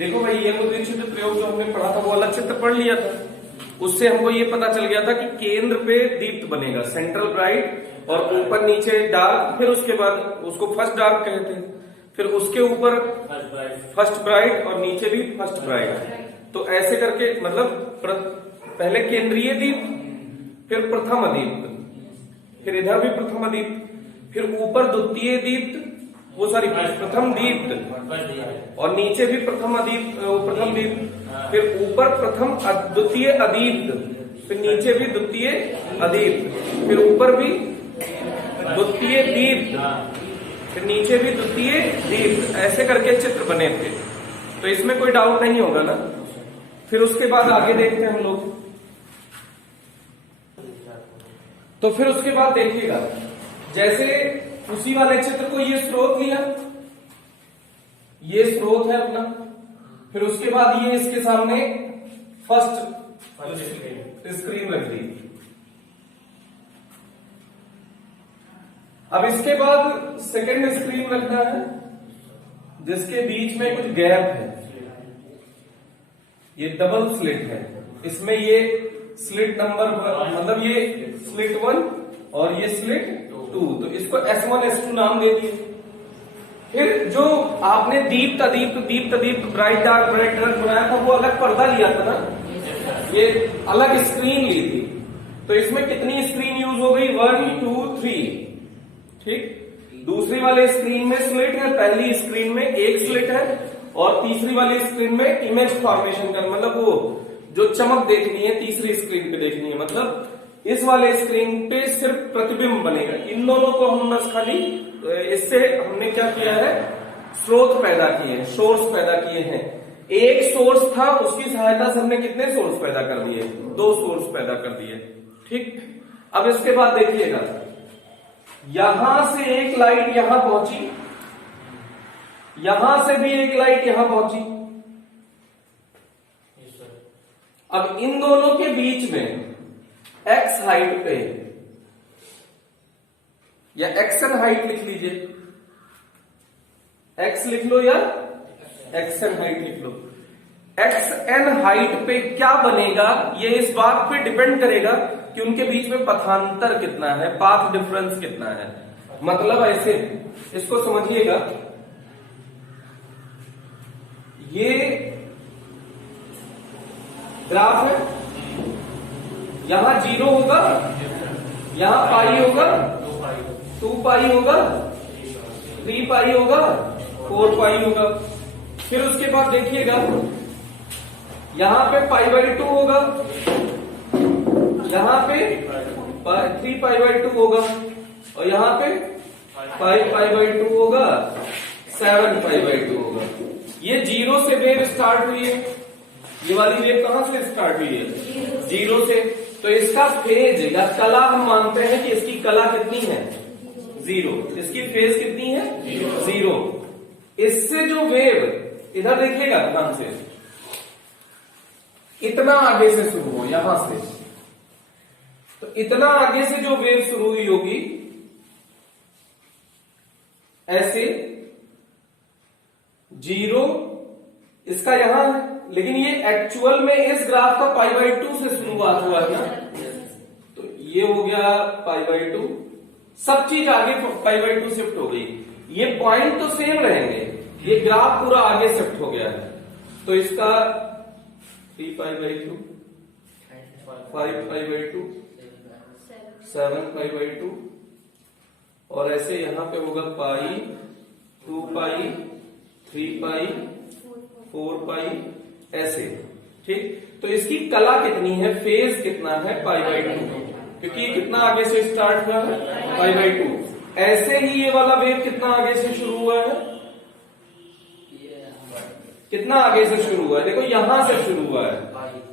देखो भाई, ये मुद्रित चित्र प्रयोग जो हमने पढ़ा था वो अलग चित्र पढ़ लिया था। उससे हमको ये पता चल गया था कि केंद्र पे दीप्त बनेगा, सेंट्रल ब्राइट, और ऊपर नीचे डार्क, फिर उसके बाद उसको फर्स्ट डार्क कहते हैं, फिर उसके ऊपर फर्स्ट ब्राइट और नीचे भी फर्स्ट ब्राइट। तो ऐसे करके मतलब पहले केंद्रीय दीप्त, फिर प्रथम दीप्त, फिर इधर भी प्रथम दीप्त, फिर ऊपर द्वितीय दीप्त, वो सारी प्रथम दीप्त, और नीचे भी प्रथम दीप्त, फिर ऊपर प्रथम द्वितीय अदीप्त, फिर नीचे भी द्वितीय अदीप्त, फिर ऊपर भी द्वितीय दीप्त, फिर नीचे भी द्वितीय दीप्त। ऐसे करके चित्र बने थे, तो इसमें कोई डाउट नहीं होगा ना। फिर उसके बाद आगे देखते हैं हम लोग। तो फिर उसके बाद देखिएगा, जैसे उसी वाले चित्र को ये स्रोत लिया, ये स्रोत है अपना, फिर उसके बाद ये इसके सामने फर्स्ट स्क्रीन रख दी। अब इसके बाद सेकंड स्क्रीन रखना है, जिसके बीच में कुछ गैप है, ये डबल स्लिट है। इसमें ये स्लिट नंबर मतलब ये स्लिट 1 और ये स्लिट 2, तो इसको S1 S2 नाम दे दिए। फिर जो आपने दीप्त अदीप्त ब्राइट डार्क बनाया था, वो अलग पर्दा लिया था ना, ये अलग स्क्रीन ली थी। तो इसमें कितनी स्क्रीन यूज हो गई? 1 2 3, ठीक। दूसरी वाले स्क्रीन में स्लिट है, पहली स्क्रीन में एक स्लिट है, और तीसरी वाली स्क्रीन में इमेज फॉर्मेशन का मतलब वो जो चमक देखनी है तीसरी स्क्रीन पे देखनी है, मतलब इस वाले स्क्रीन पे सिर्फ प्रतिबिंब बनेगा। इन दोनों को हम बस खाली इससे हमने क्या किया है, स्रोत पैदा किए हैं, सोर्स पैदा किए हैं। एक सोर्स था, उसकी सहायता से हमने कितने सोर्स पैदा कर दिए? 2 सोर्स पैदा कर दिए, ठीक। अब इसके बाद देखिएगा, यहां से एक लाइट यहां पहुंची, यहां से भी एक लाइट यहां पहुंची। अब इन दोनों के बीच में x हाइट पे, या xn हाइट लिख लीजिए, x लिख लो या xn हाइट लिख लो। xn हाइट पे क्या बनेगा, ये इस बात पे डिपेंड करेगा कि उनके बीच में पथांतर कितना है, पाथ डिफरेंस कितना है। मतलब ऐसे इसको समझिएगा, ये ग्राफ है, यहां 0 होगा, यहां पाई होगा, 2 पाई होगा, 3 पाई होगा, 4 पाई होगा। फिर उसके बाद देखिएगा, यहां पे π/2 होगा, यहां पे 3 π/2 होगा, और यहां पे 5 π/2 होगा, 7 π/2 होगा। ये 0 से वेव स्टार्ट हुई है, ये वाली वेव कहां से स्टार्ट हुई है? 0 से। तो इसका फेज या कला हम मानते हैं कि इसकी कला कितनी है? 0। इसकी फेज कितनी है? 0। इससे जो वेव, इधर देखिएगा ध्यान से, इतना आगे से शुरू हो, यहां से, तो इतना आगे से जो वेव शुरू हुई होगी ऐसे 0, इसका यहां है, लेकिन ये एक्चुअल में इस ग्राफ का π/2 से शुरुआत हुआ है ना, तो ये हो गया π/2, सब चीज आगे π/2 शिफ्ट हो गई। ये पॉइंट तो सेम रहेंगे, ये ग्राफ पूरा आगे शिफ्ट हो गया है। तो इसका 3 π/2, 5 π/2, 7 π/2, और ऐसे यहां पे होगा पाई, 2 पाई, 3 पाई, 4 पाई, ऐसे, ठीक। तो इसकी कला कितनी है, फेज कितना है? π/2, क्योंकि कितना आगे से स्टार्ट हुआ है? π/2। ऐसे ही ये वाला वेव कितना आगे से शुरू हुआ है? कितना आगे से शुरू हुआ है? देखो यहां से शुरू हुआ है,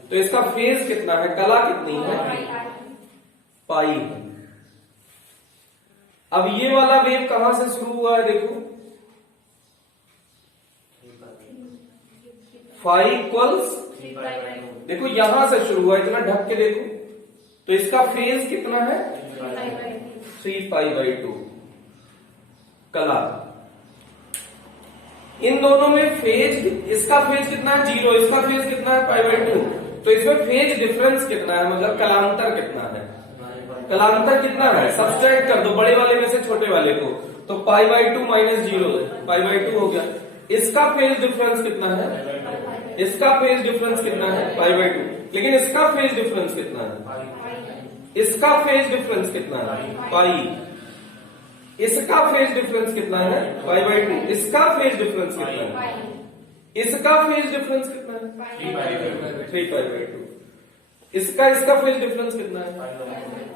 तो इसका फेज कितना है, कला कितनी है? पाई। अब ये वाला वेव कहां से शुरू हुआ है? देखो 5 इक्वल्स, देखो यहां से शुरू हुआ, इतना ढक के देखो, तो इसका फेज कितना है? 3 π/2 कला। इन दोनों में फेज, इसका फेज कितना है 0, इसका फेज कितना है π/2, तो इसमें फेज डिफरेंस कितना है, मतलब कलांतर कितना है, कलांतर कितना है, सब्सट्रैक्ट कर दो बड़े वाले में से छोटे वाले को, तो π/2 माइनस 0 π/2 हो गया। इसका फेज डिफरेंस कितना है, इसका फेज डिफरेंस कितना है π/2, लेकिन इसका फेज डिफरेंस कितना है, इसका फेज डिफरेंस कितना है पाई, इसका फेज डिफरेंस कितना है π/2, इसका फेज डिफरेंस कितना है, इसका फेज डिफरेंस कितना है 3π/2, इसका फेज डिफरेंस कितना है,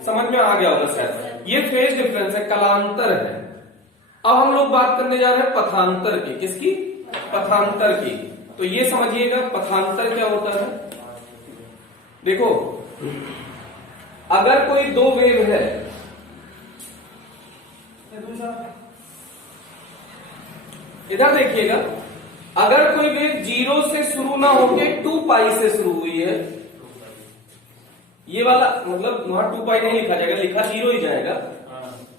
समझ में आ गया होगा शायद। ये फेज डिफरेंस है, कलांतर है। अब हम लोग बात करने जा रहे हैं पथांतर की, किसकी, पथांतर की। तो ये समझिएगा पथांतर क्या होता है। देखो अगर कोई दो वेव है, इधर देखिएगा, अगर कोई वेव 0 से शुरू ना होके 2π से शुरू हुई है, ये वाला मतलब वहां 2π नहीं लिखा जाएगा, लिखा 0 ही जाएगा।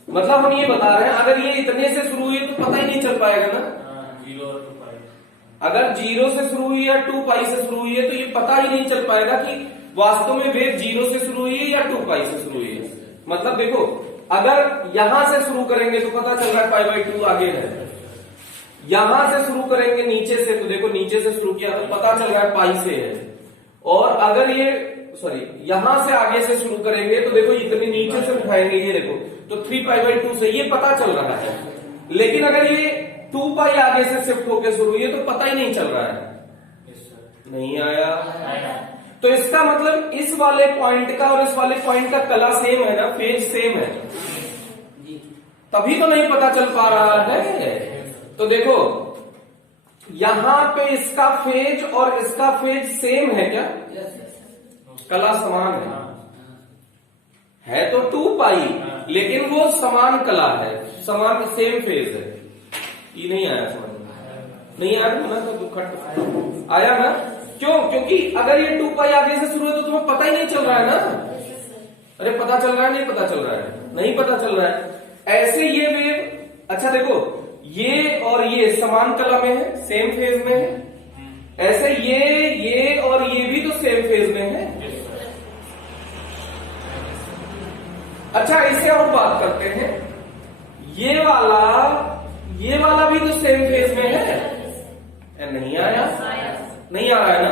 मतलब हम ये बता रहे हैं अगर ये इतने से शुरू हुई है तो पता ही नहीं चल पाएगा ना, 0 और 2π। अगर 0 से शुरू हुई है 2π से शुरू हुई है तो ये पता ही नहीं चल पाएगा कि वास्तव में वेव 0 से शुरू हुई है या 2π से शुरू हुई है। मतलब देखो अगर यहां से शुरू करेंगे तो पता चल रहा है π/2 आगे है, यहां से शुरू करेंगे नीचे से तो देखो नीचे से शुरू किया तो पता चल रहा है π से है, और अगर ये यहां से आगे से शुरू करेंगे तो देखो इतनी नीचे से उठाएंगे ये देखो तो 3π/2 से ये पता चल रहा है। लेकिन अगर ये 2π आगे से शिफ्ट होकर शुरू हुई है तो पता ही नहीं चल रहा है, नहीं आया। तो इसका मतलब इस वाले पॉइंट का और इस वाले पॉइंट का कला सेम है ना, फेज सेम है, तभी तो नहीं पता चल पा रहा है। तो देखो यहां पे इसका फेज और इसका फेज सेम है क्या, कला समान है तो 2π, लेकिन वो समान कला है, समान सेम फेज है। ये नहीं आया समझ में, नहीं आया ना, तो दुखट आया ना, क्यों, क्योंकि अगर ये 2π आगे से शुरू है तो तुम्हें पता ही नहीं चल रहा है ना। अरे पता चल रहा है, नहीं पता चल रहा है, नहीं पता चल रहा है। ऐसे ये वेव, अच्छा देखो ये और ये समान कला में है, सेम फेज में है, ऐसे ये और ये भी तो सेम फेज में है। अच्छा इसे और बात करते हैं, ये वाला भी तो सेम फेज में है, नहीं आया, नहीं आ रहा है ना।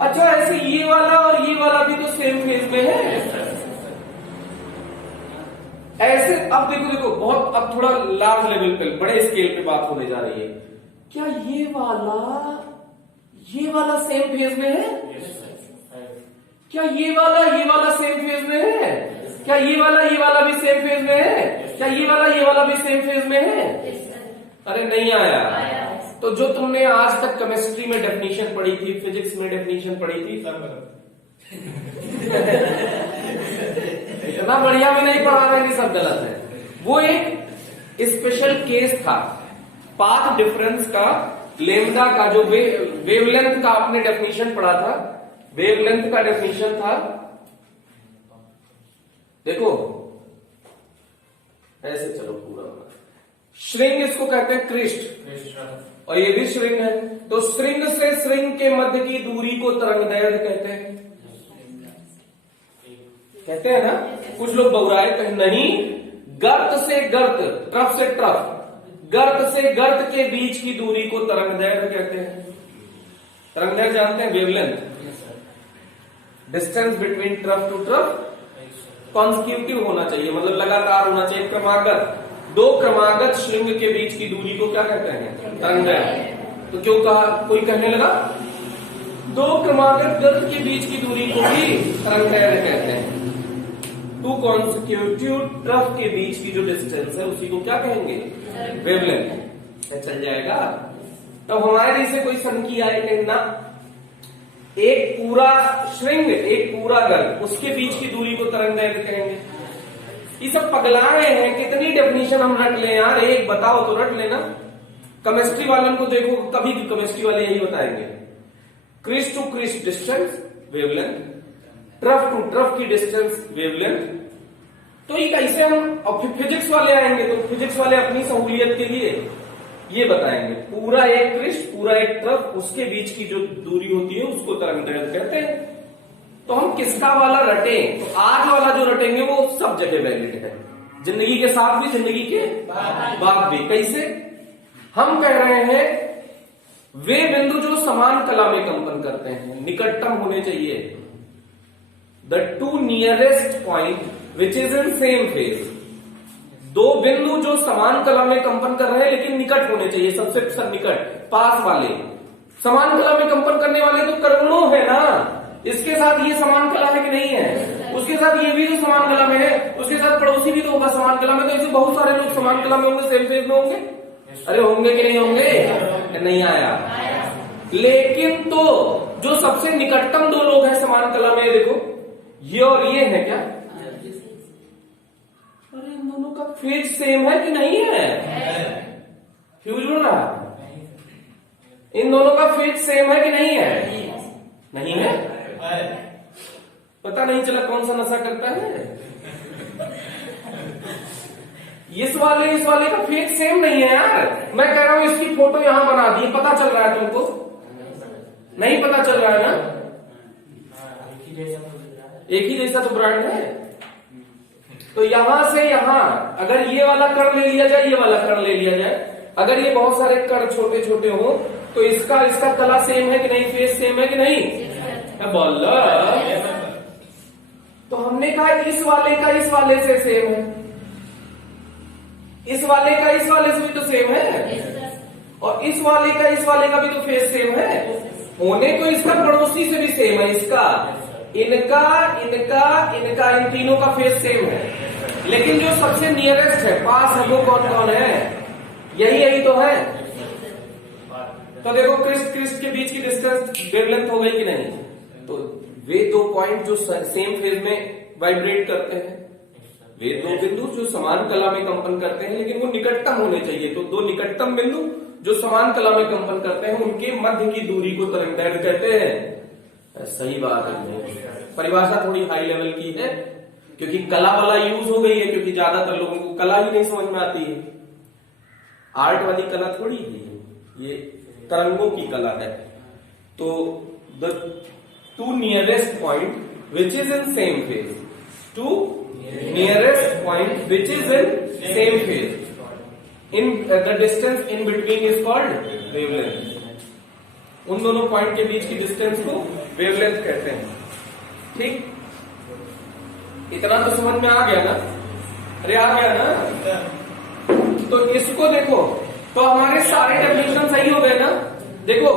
अच्छा ऐसे ये वाला और ये वाला भी तो सेम फेज में है, ऐसे। अब देखो बहुत, अब थोड़ा लार्ज लेवल पे, बड़े स्केल पे बात होने जा रही है। क्या ये वाला सेम फेज में है, क्या ये वाला सेम फेज में है, क्या ये वाला भी सेम फेज में है, क्या ये वाला भी सेम फेज में है। अरे नहीं आया। तो जो तुमने आज तक केमिस्ट्री में डेफिनेशन पढ़ी थी, फिजिक्स में डेफिनेशन पढ़ी थी, इतना बढ़िया भी नहीं पढ़ा रहे कि सब गलत है। वो एक स्पेशल केस था, पाथ डिफरेंस का, लेमडा का, जो वेवलेंथ का आपने डेफिनेशन पढ़ा था, वेवलेंथ का डेफिनेशन था। देखो ऐसे चलो पूरा, श्रिंग इसको कहते हैं क्रिस्ट, और ये भी श्रिंग है। तो श्रिंग से श्रिंग के मध्य की दूरी को तरंगदैर्घ्य कहते हैं ना। कुछ लोग बौराए कहें नहीं, गर्त से गर्त, ट्रफ से ट्रफ, गर्त से गर्त के बीच की दूरी को तरंगदैर्घ्य कहते हैं। तरंगदैर्घ्य जानते हैं, wavelength, distance between trough to trough consecutive होना चाहिए, मतलब लगातार होना चाहिए, क्रमागत। दो क्रमागत श्रृंग के बीच की दूरी को क्या कहते हैं, तरंगदैर्घ्य। तो क्यों कहा, कोई कहने लगा दो क्रमागत गर्त के बीच की दूरी को भी तरंगदैर्घ्य कहते हैं। टू कॉन्सिक्यूटिव ट्रफ के बीच की जो डिस्टेंस है उसी को क्या कहेंगे, वेवलेंथ। चल जाएगा। तब हमारे से कोई सनकी आए कहीं ना, एक पूरा श्रृंग, एक पूरा गर्त, उसके बीच की दूरी को तरंगदैर्घ्य कहेंगे। ये सब पगलाए हैं, कितनी डेफिनेशन हम रट लें यार, एक बताओ तो रट लेना। केमिस्ट्री वालों को देखो, कभी भी केमिस्ट्री वाले यही बताएंगे, crest to crest distance wavelength, trough to trough की डिस्टेंस वेवलेंथ। तो ये कैसे हम, और फिजिक्स वाले आएंगे तो फिजिक्स वाले अपनी सहूलियत के लिए ये बताएंगे। पूरा एक पृष्ठ, पूरा एक तरफ, उसके बीच की जो दूरी होती है उसको तरंगदैर्घ्य कहते हैं। तो हम किसका वाला रटें, तो आज वाला जो रटेंगे वो सब जगह वैलिड है, जिंदगी के साथ भी, जिंदगी के बाद भी। कैसे? हम कह रहे हैं वे बिंदु जो समान कला में कंपन करते हैं, निकटतम होने चाहिए। The two nearest point which is in same phase. दो बिंदु जो समान कला में कंपन कर रहे हैं लेकिन निकट होने चाहिए, सबसे निकट, पास वाले। समान कला में कंपन करने वाले तो करोड़ों है ना, इसके साथ ये समान कला है कि नहीं है, उसके साथ ये भी तो समान कला में है, उसके साथ पड़ोसी भी तो होगा समान कला में, तो ऐसे बहुत सारे लोग समान कला में होंगे, सेम फेज में होंगे। अरे होंगे कि नहीं होंगे? नहीं आया। लेकिन तो जो सबसे निकटतम दो लोग हैं समान कला में, देखो ये और ये है क्या? अरे इन दोनों का फेज सेम है कि नहीं है? फ्यूज हो रहा? इन दोनों का फेज सेम है कि नहीं है? नहीं है। पता नहीं चला कौन सा नशा करता है। इस वाले का फेज सेम नहीं है यार। मैं कह रहा हूं इसकी फोटो यहां बना दी, पता चल रहा है तुमको? नहीं पता चल रहा है ना? एक ही जैसा तो ब्रांड है। तो यहां से यहां अगर ये वाला कण ले लिया जाए, ये वाला कण ले लिया जाए, अगर ये बहुत सारे कण छोटे छोटे हो तो इसका कला सेम है कि नहीं, फेज सेम है कि नहीं? बोल। तो हमने कहा इस वाले का इस वाले से सेम है, इस वाले का इस वाले से भी तो सेम है, और इस वाले का इस वाले का भी तो फेज सेम है। होने तो इसका पड़ोसी से भी सेम है, इसका, इनका, इनका, इनका, इन तीनों का फेज सेम है। लेकिन जो सबसे नियरेस्ट है, पास है, वो कौन कौन है? यही तो है। तो देखो क्रिस्ट के बीच की डिस्टेंस वेवलेंथ हो गई कि नहीं? तो वे दो पॉइंट जो सेम फेज में वाइब्रेट करते हैं, वे दो बिंदु जो समान कला में कंपन करते हैं लेकिन वो निकटतम होने चाहिए। तो दो निकटतम बिंदु जो समान कला में कंपन करते हैं उनके मध्य की दूरी को तरंगदैर्घ्य कहते हैं। सही बात है। परिभाषा थोड़ी हाई लेवल की है क्योंकि कला वाला यूज हो गई है, क्योंकि ज्यादातर लोगों को कला ही नहीं समझ में आती है। आर्ट वाली कला थोड़ी है, ये तरंगों की कला है। तो the two nearest point which is in same phase, two nearest point which is in same phase, in the distance in between is called wavelength. उन दोनों पॉइंट के बीच की डिस्टेंस को वेवलेंथ कहते हैं। ठीक, इतना तो समझ में आ गया ना? अरे आ गया ना? तो इसको देखो, तो हमारे सारे डेफिनेशन सही हो गए ना? देखो,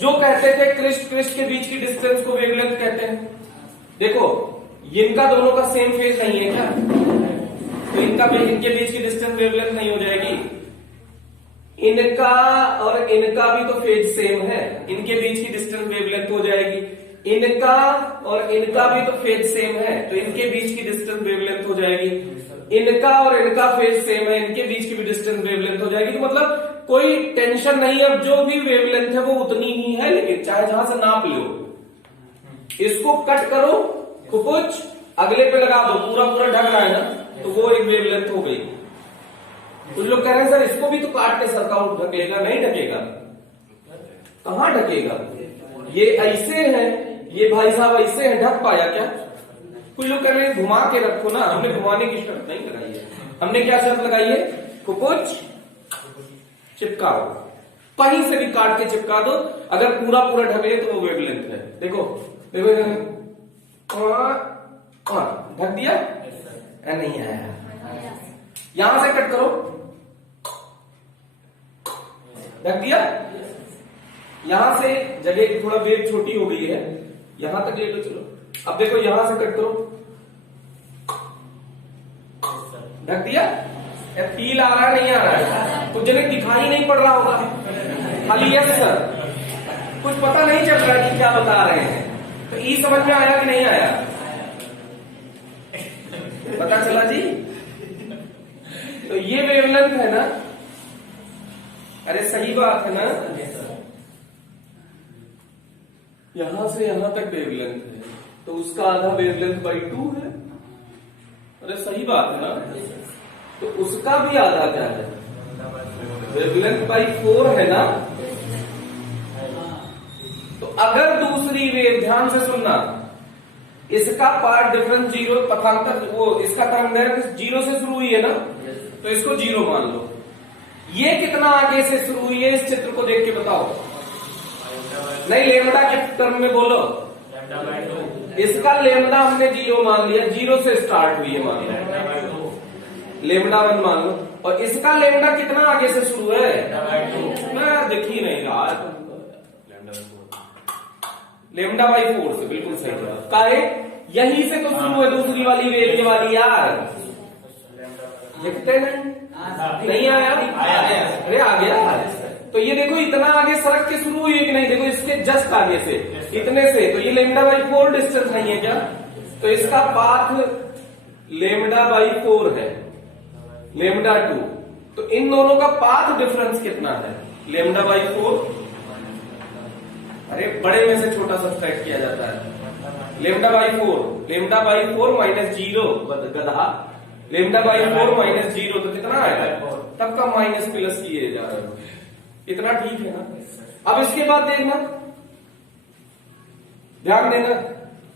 जो कहते थे क्रिस्ट के बीच की डिस्टेंस को वेवलेंथ कहते हैं, देखो इनका दोनों का सेम फेज नहीं है क्या? तो इनके बीच की डिस्टेंस वेवलेंथ नहीं हो जाएगी। इनका और इनका भी तो फेज सेम है, इनके बीच की डिस्टेंस वेवलेंथ हो जाएगी। इनका और इनका भी तो फेज सेम है, तो इनके बीच की डिस्टेंस वेवलेंथ हो जाएगी। इनका और इनका फेज सेम है, इनके बीच की भी डिस्टेंस वेवलेंथ हो जाएगी। तो मतलब कोई टेंशन नहीं है, अब जो भी वेवलेंथ है वो उतनी ही है, लेकिन चाहे जहां से नाप लो, इसको कट करो, कुछ अगले पे लगा दो, पूरा ढक रहा है ना, तो वो एक वेवलेंथ हो गई। कुछ लोग कह रहे हैं सर इसको भी तो काट के सर्कल ढकेगा, नहीं ढकेगा। कहां ढकेगा? ये ऐसे है, ये भाई साहब ऐसे है, ढक पाया क्या? कुछ लोग कह रहे हैं घुमा के रखो ना, हमने घुमाने की शर्त नहीं लगाई है। हमने क्या शर्त लगाई है? कुछ चिपकाओ, कहीं से भी काट के चिपका दो, अगर पूरा ढके तो वो वेवलेंथ है। देखो ढक दिया, नहीं आया। यहां से कट करो, ढक दिया। यहां से जगह थोड़ा वेव छोटी हो गई है, यहां तक ले लो, चलो। अब देखो यहां से कट करो, ढक दिया। फील आ रहा है, नहीं आ रहा है? कुछ जगह दिखाई नहीं पड़ रहा होगा, खाली यस सर, कुछ पता नहीं चल रहा है कि क्या बता रहे हैं। तो ई समझ में आया कि नहीं आया? पता चला जी? तो ये वेवलेंथ है ना? अरे सही बात है ना? यहां से यहां तक वेवलेंथ है, तो उसका आधा वेवलेंथ बाई 2 है। अरे सही बात है ना? तो उसका भी आधा क्या है? वेवलेंथ बाई 4 है ना। तो अगर दूसरी वेव, ध्यान से सुनना, इसका पार्ट डिफरेंस 0, पथांतर वो इसका तरंग दैर्घ्य 0 से शुरू हुई है ना, तो इसको 0 मान लो। ये कितना आगे से शुरू हुई है, इस चित्र को देख के बताओ। नहीं, लेमडा के टर्म में बोलो। इसका लेमडा हमने 0 मान लिया, 0 से स्टार्ट हुई है मान लो, लेमडा 1 मान लो। और इसका लेमडा कितना आगे से शुरू है, मैं देखी नहीं रहा है, लेमडा बाई 4 से, बिल्कुल सही जवाब। काहे, यहीं से तो शुरू है दूसरी वाली वेव, ये वाली यार, लिखते नहीं आया, अरे आ गया। तो ये देखो इतना आगे सड़क के शुरू हुई है कि नहीं, देखो इसके जस्ट आगे से, इतने से, तो ये लेमडा बाई 4 डिस्टेंस नहीं है क्या, तो इसका पाथ लेमडा बाई 4 है, लेमडा 2। तो इन दोनों का पाथ डिफरेंस कितना है, लेमडा बाई 4, अरे बड़े में से छोटा सब्ट्रैक्ट किया जाता है, लेमडा बाई 4 माइनस 0, गधा, लेमडा बाई 4 माइनस 0, तो कितना आएगा, तब का माइनस प्लस किए जा रहे हो, इतना ठीक है ना। अब इसके बाद देखना, ध्यान देना,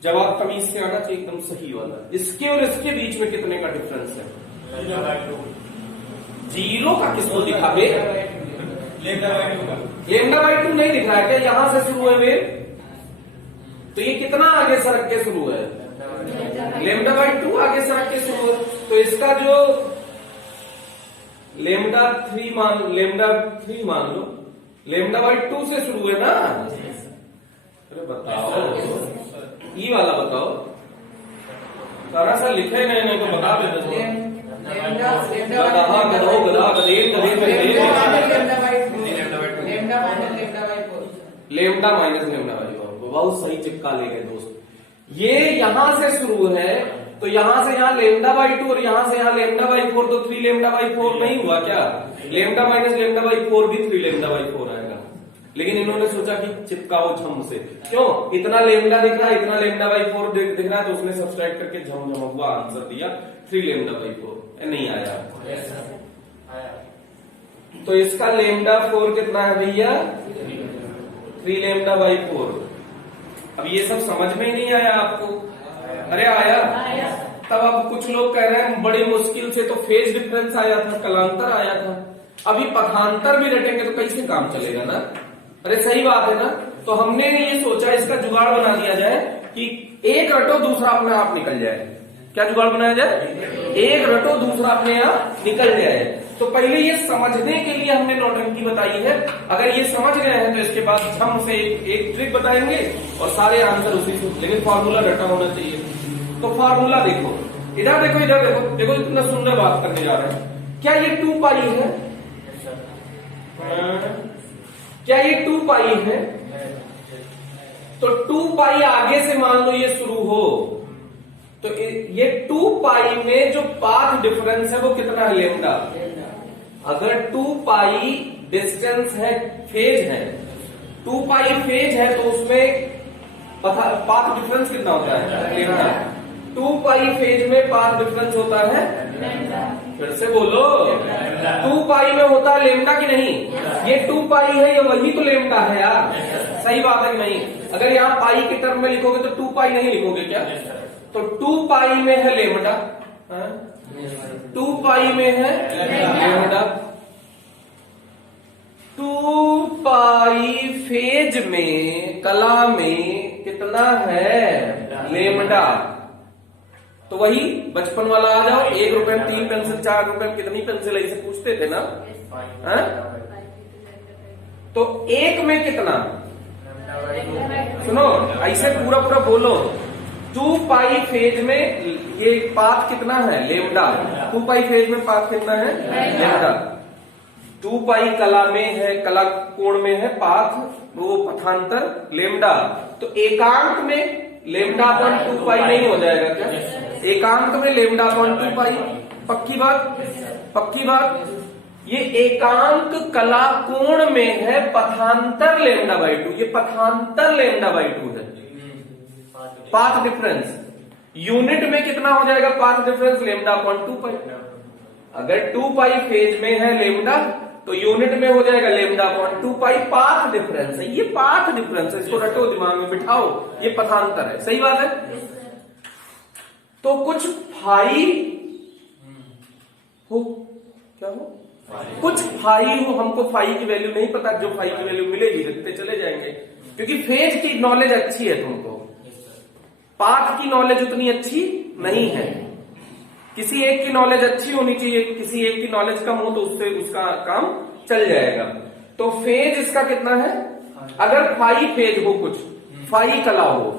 जवाब तमीज से आना चाहिए एकदम सही वाला। इसके और इसके बीच में कितने का डिफरेंस है, 0 का किसको दिखा बे, लेमडा बाई 2 नहीं दिख रहा है क्या, यहां से शुरू है वेव, तो ये कितना आगे सरक के शुरू है, लेमडा बाई 2 आगे सरक के शुरू है। तो इसका जो लेमडा 3 मान लो, लेमडा बाई 2 से शुरू है ना, अरे बताओ, ई वाला बताओ, सारा सा लिखे नहीं तो बता देते, लेमडा माइनस लेमडा बाई 4, बहुत सही चिपका ले गए दोस्त। ये यहां से शुरू है, तो यहां से यहां लेमडा बाई 2 और यहां से यहां लेमडा बाई 4, तो 3 लेमडा बाई 4 नहीं हुआ क्या, लेमडा माइनस लेमडा बाई 4 भी 3 लेमडा बाई 4 आएगा। लेकिन इन्होंने सोचा कि चिपकाओ झम से, क्यों, इतना लेमडा दिख रहा है, इतना लेमडा बाई 4 दिख रहा है, तो उसने सब्सट्रैक्ट करके झम हुआ आंसर दिया 3 लेमडा बाई 4, नहीं आया। तो इसका लेमडा 4 कितना है भैया, 3 लेमडा बाई 4। अब ये सब समझ में ही नहीं आया आपको, अरे आया, तब अब कुछ लोग कह रहे हैं बड़ी मुश्किल से तो फेज डिफरेंस आया था, कलांतर आया था, अभी पथांतर भी रटेंगे तो कैसे काम चलेगा ना, अरे सही बात है ना। तो हमने ये सोचा इसका जुगाड़ बना दिया जाए कि एक रटो दूसरा अपने आप निकल जाए। क्या जुगाड़ बनाया जाए, एक रटो दूसरा अपने आप निकल जाए। तो पहले ये समझने के लिए हमने नौटंकी बताई है, अगर ये समझ गए हैं तो इसके बाद हम से एक ट्रिक बताएंगे और सारे आंसर उसी से, लेकिन फॉर्मूला रटा होना चाहिए। तो फॉर्मूला देखो, इधर देखो, इधर देखो, देखो इतना सुंदर बात करने जा रहे हैं। क्या ये 2 पाई है, क्या ये 2 पाई है, तो 2 पाई आगे से मान लो ये शुरू हो, तो ये 2 पाई में जो पाथ डिफरेंस है वो कितना है, लेमडा। अगर 2 पाई डिस्टेंस है, फेज है, 2 पाई फेज है, तो उसमें पाथ डिफरेंस कितना होता है, लेमडा। 2 पाई फेज में पाथ डिफरेंस होता है, फिर से बोलो, 2 पाई में होता है लेमडा की नहीं, ये 2 पाई है, ये वही तो लेमडा है यार, सही बात है कि नहीं। अगर यहाँ पाई के टर्म में लिखोगे तो 2 पाई नहीं लिखोगे क्या, तो 2 पाई में है लेमडा, 2 पाई में है लेमडा, 2 पाई फेज में कला में कितना है, लेमडा। तो वही बचपन वाला आ जाओ, 1 रुपए में 3 पेंसिल, 4 रुपए में कितनी पेंसिल, ऐसे पूछते थे ना, तो 1 में कितना, सुनो ऐसे पूरा पूरा बोलो, 2 पाई फेज में ये पाथ कितना है, लेमडा। 2 पाई फेज में पाथ कितना है, लेमडा। 2 पाई कला में है, कला कोण में है पाथ, वो पथांतर लेमडा। तो एकांक में लेमडा अपॉन 2 पाई नहीं हो जाएगा क्या, एकांक में लेमडा अपॉन 2 पाई, पक्की बात, पक्की बात। ये एकांक कला कोण में है पथांतर लेमडा बाई 2, ये पथांतर लेमडा बाई 2 है पाथ डिफरेंस। यूनिट में कितना हो जाएगा पाथ डिफरेंस, लेमडा अपॉन 2 पाई। अगर 2 पाई फेज में है लेमडा तो यूनिट में हो जाएगा लैम्डा अपॉन 2 पाई। पाथ डिफरेंस है, ये पाथ डिफरेंस है, इसको रटो दिमाग में बिठाओ, ये पथांतर है। सही बात है। तो कुछ फाई हो, क्या हो, कुछ फाई हो, हमको फाई की वैल्यू नहीं पता, जो फाई की वैल्यू मिलेगी रखते चले जाएंगे, क्योंकि फेज की नॉलेज अच्छी है तुमको, पाथ की नॉलेज उतनी अच्छी नहीं है। किसी एक की नॉलेज अच्छी होनी चाहिए, किसी एक की नॉलेज कम हो तो उससे उसका काम चल जाएगा। तो फेज इसका कितना है, अगर फाई फेज हो, कुछ फाई कला हो,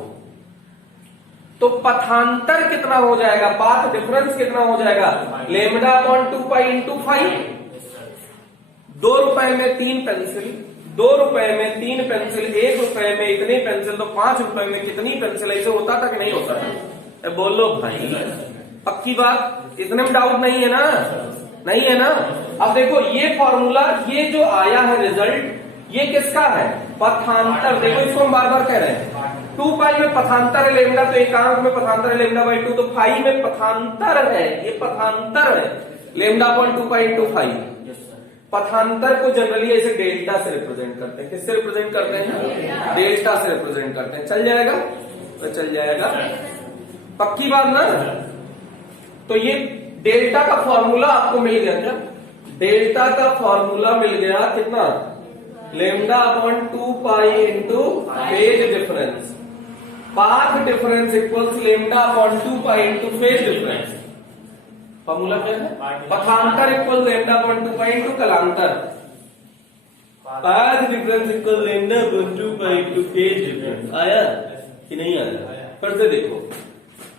तो पथांतर कितना हो जाएगा, पाथ डिफरेंस कितना हो जाएगा, lambda upon 2 pi into phi. 2 रुपए में 3 पेंसिल, 2 रुपए में 3 पेंसिल, 1 रुपए में इतनी पेंसिल, तो 5 रुपए में कितनी पेंसिल, ऐसे होता था कि नहीं होता था? बोलो भाई, पक्की बात, इतने में डाउट नहीं है ना, नहीं है ना। अब देखो ये फॉर्मूला, ये जो आया है रिजल्ट, ये किसका है, पथांतर। देखो इसको हम बार बार कह रहे हैं, 2 पाई में पथांतर है लैम्डा, तो एकांक में पथांतर है लैम्डा बाई 2, तो फाई में पथांतर है, ये पथांतर है lambda upon 2 pi into phi. पथांतर को जनरली ऐसे डेल्टा से रिप्रेजेंट करते हैं। किससे रिप्रेजेंट करते हैं, डेल्टा से रिप्रेजेंट करते हैं। चल जाएगा, तो चल जाएगा, पक्की बात ना। तो ये डेल्टा का फॉर्मूला आपको मिल गया क्या, डेल्टा का फॉर्मूला मिल गया कितना, lambda upon 2 pi into phase difference. Path difference equals lambda upon 2 pi into phase difference. Formula क्या है, पथांतर equal lambda upon 2 pi into कलांतर। Path difference equal lambda upon 2 pi into phase difference. आया कि नहीं आया, फिर से देखो।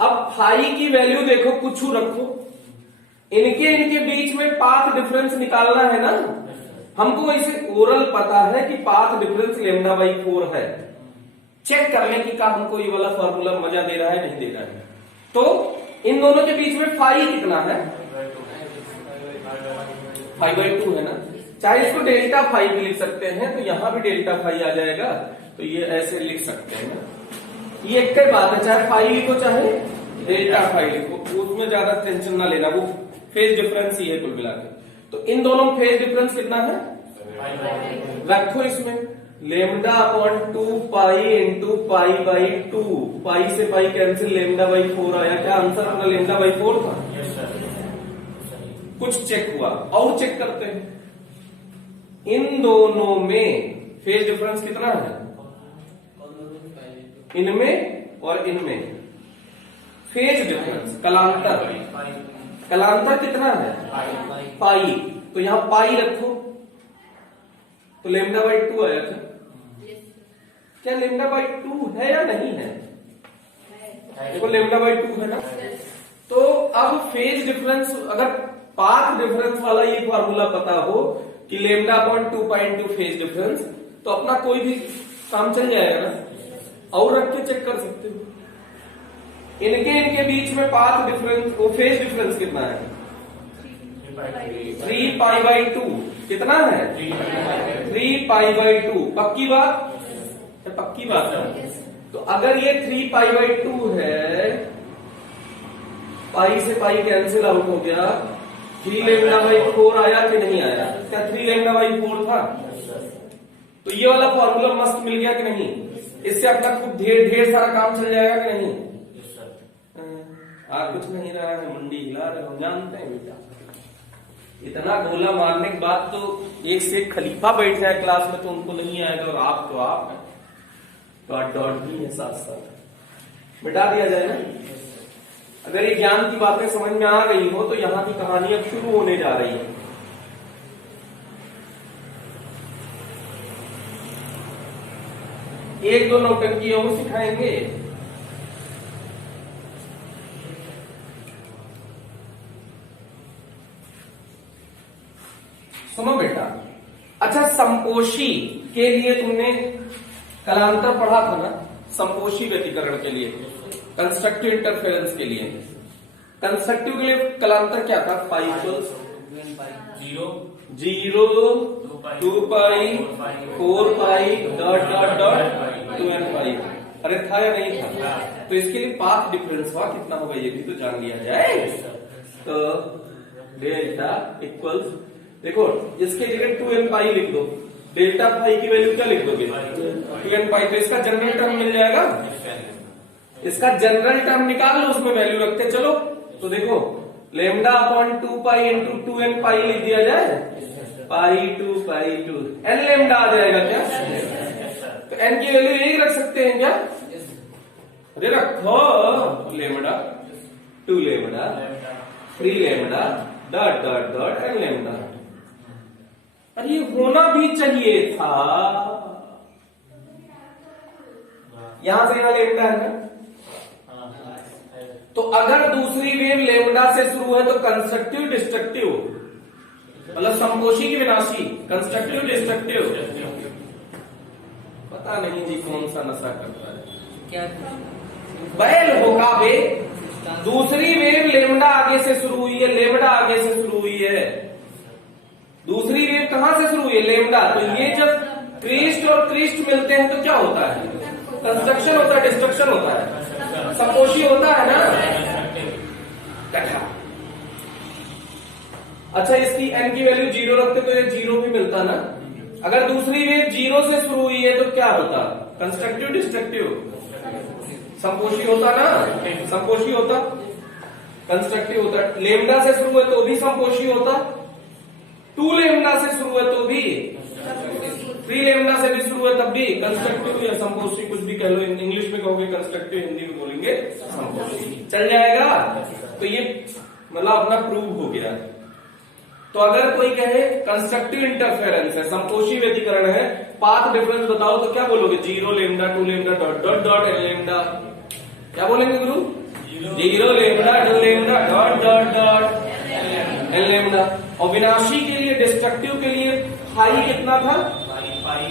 अब फाई की वैल्यू देखो, कुछ रखो, इनके बीच में पाथ डिफरेंस निकालना है ना। हमको इसे ओरल पता है कि पाथ डिफरेंस लैम्डा बाई 4 है। चेक करने की का हमको ये वाला फॉर्मूला मजा दे रहा है, नहीं दे रहा है। तो इन दोनों के बीच में फाई कितना है, 5/2 है ना। चाहे इसको डेल्टा फाई भी लिख सकते हैं, तो यहां भी डेल्टा फाई आ जाएगा, तो ये ऐसे लिख सकते हैं ना। ये एक ही बात है, चाहे फाई लिखो चाहे डेल्टा फाई लिखो, उसमें ज्यादा टेंशन ना लेना, वो फेज डिफरेंस ही है कुल मिला के। तो इन दोनों में फेज डिफरेंस कितना है, रखो इसमें lambda upon 2 pi into pi by 2। पाई से पाई कैंसिल, लैम्डा बाई 4 आया। क्या आंसर अपना लैम्डा बाई 4 था। कुछ चेक हुआ, और चेक करते हैं, इन दोनों में फेज डिफरेंस कितना है, इनमें और इनमें फेज डिफरेंस, कलांतर, कलांतर कितना है, पाई। तो यहां पाई रखो, तो लैम्डा बाई 2 आया था। क्या लैम्डा बाई 2 है या नहीं है, देखो लैम्डा बाई 2 है ना। तो अब फेज डिफरेंस, अगर पाथ डिफरेंस वाला ये फॉर्मूला पता हो कि lambda upon 2 pi into phase difference, तो अपना कोई भी काम चल जाएगा ना। और रख के चेक कर सकते हो, इनके बीच में पाथ डिफरेंस, वो फेज डिफरेंस कितना है, 3 पाई बाई 2। कितना है, 3 पाई बाई 2। पक्की बात, पक्की बात है। तो अगर ये 3 पाई बाई 2 है, पाई से पाई कैंसिल आउट हो गया, 3 लैम्डा बाई 4 आया कि नहीं आया, क्या 3 लैम्डा बाई 4 था। तो ये वाला फॉर्मूला मस्त मिल गया कि नहीं, इससे अपना खूब ढेर सारा काम चल जाएगा कि नहीं। कुछ नहीं रहा है, मुंडी हिला रहे हो, जानते हैं बेटा। इतना गोला मारने के बाद तो एक से एक खलीफा बैठ जाए क्लास में तो उनको नहीं आएगा, और आप तो आप है, डॉट डॉट भी है साथ साथ, मिटा दिया जाए ना। अगर ये ज्ञान की बातें समझ में आ रही हो, तो यहाँ की कहानी अब शुरू होने जा रही है। एक दो नौटंकी और सिखाएंगे। सुनो बेटा, अच्छा संपोषी के लिए तुमने कलांतर पढ़ा था ना, संपोषी व्यतिकरण के लिए, कंस्ट्रक्टिव इंटरफेरेंस के लिए। कंस्ट्रक्टिव के लिए कलांतर क्या था, 5 0 2 पाई 4 Pie dot dot dot 2n5। अरे था या नहीं था। तो इसके लिए पाथ डिफरेंस हुआ कितना होगा, ये भी तो जान लिया जाए। तो डेल्टा इक्वल्स देखो इसके जगह 2n पाई लिख दो, डेल्टा पाई की वैल्यू क्या लिख दोगे 2n पाई, तो इसका जनरल टर्म मिल जाएगा, इसका जनरल टर्म निकाल लो, उसमें वैल्यू रखते चलो। तो देखो lambda upon 2 pi into 2n पाई लिख दिया जाए, पाई टू n लेमडा आ जाएगा क्या, तो n की वैल्यू यही रख सकते हैं क्या, अरे रखो lambda 2 lambda 3 lambda dot dot dot n lambda. अरे ये होना भी चाहिए था, यहां से यहां लेमडा है ना, तो अगर दूसरी वेव लेमडा से शुरू है तो कंस्ट्रक्टिव डिस्ट्रक्टिव, मतलब संपोषी की विनाशी, कंस्ट्रक्टिव डिस्ट्रक्टिव, पता नहीं जी कौन सा नशा करता है क्या, बैल होगा बे, दूसरी वेव लेमडा आगे से शुरू हुई है, लेमडा आगे से शुरू हुई है, दूसरी वेव कहां से शुरू हुई है लेमडा, तो ये जब क्रिस्ट और क्रिस्ट मिलते हैं तो क्या होता है, कंस्ट्रक्शन होता है, डिस्ट्रक्शन होता है, संपोषी होता है ना। अच्छा इसकी n की वैल्यू 0 रखते तो ये 0 भी मिलता ना, अगर दूसरी वेव 0 से शुरू हुई है तो क्या होता, कंस्ट्रक्टिव डिस्ट्रक्टिव, संपोषी होता ना, संपोषी होता, कंस्ट्रक्टिव होता, लेमडा से शुरू है तो भी संपोषी होता, 2 लेमडा से शुरू है तो भी, 3 लेमडा से भी शुरू है तब भी कंस्ट्रक्टिव या संपोषी, कुछ भी कह लो, इंग्लिश में कहोगे कंस्ट्रक्टिव, हिंदी में बोलेंगे संपोषी, चल जाएगा। तो ये मतलब अपना प्रूव हो गया। तो अगर कोई कहे कंस्ट्रक्टिव इंटरफेरेंस है, संपोषी व्यतिकरण है, पाथ डिफरेंस बताओ तो क्या बोलोगे, 0 lambda 2 lambda dot dot dot n lambda, क्या बोलेंगे गुरु, 0 lambda 2 lambda dot dot dot n lambda. और विनाशी के लिए, डिस्ट्रक्टिव के लिए पाई कितना था, पाई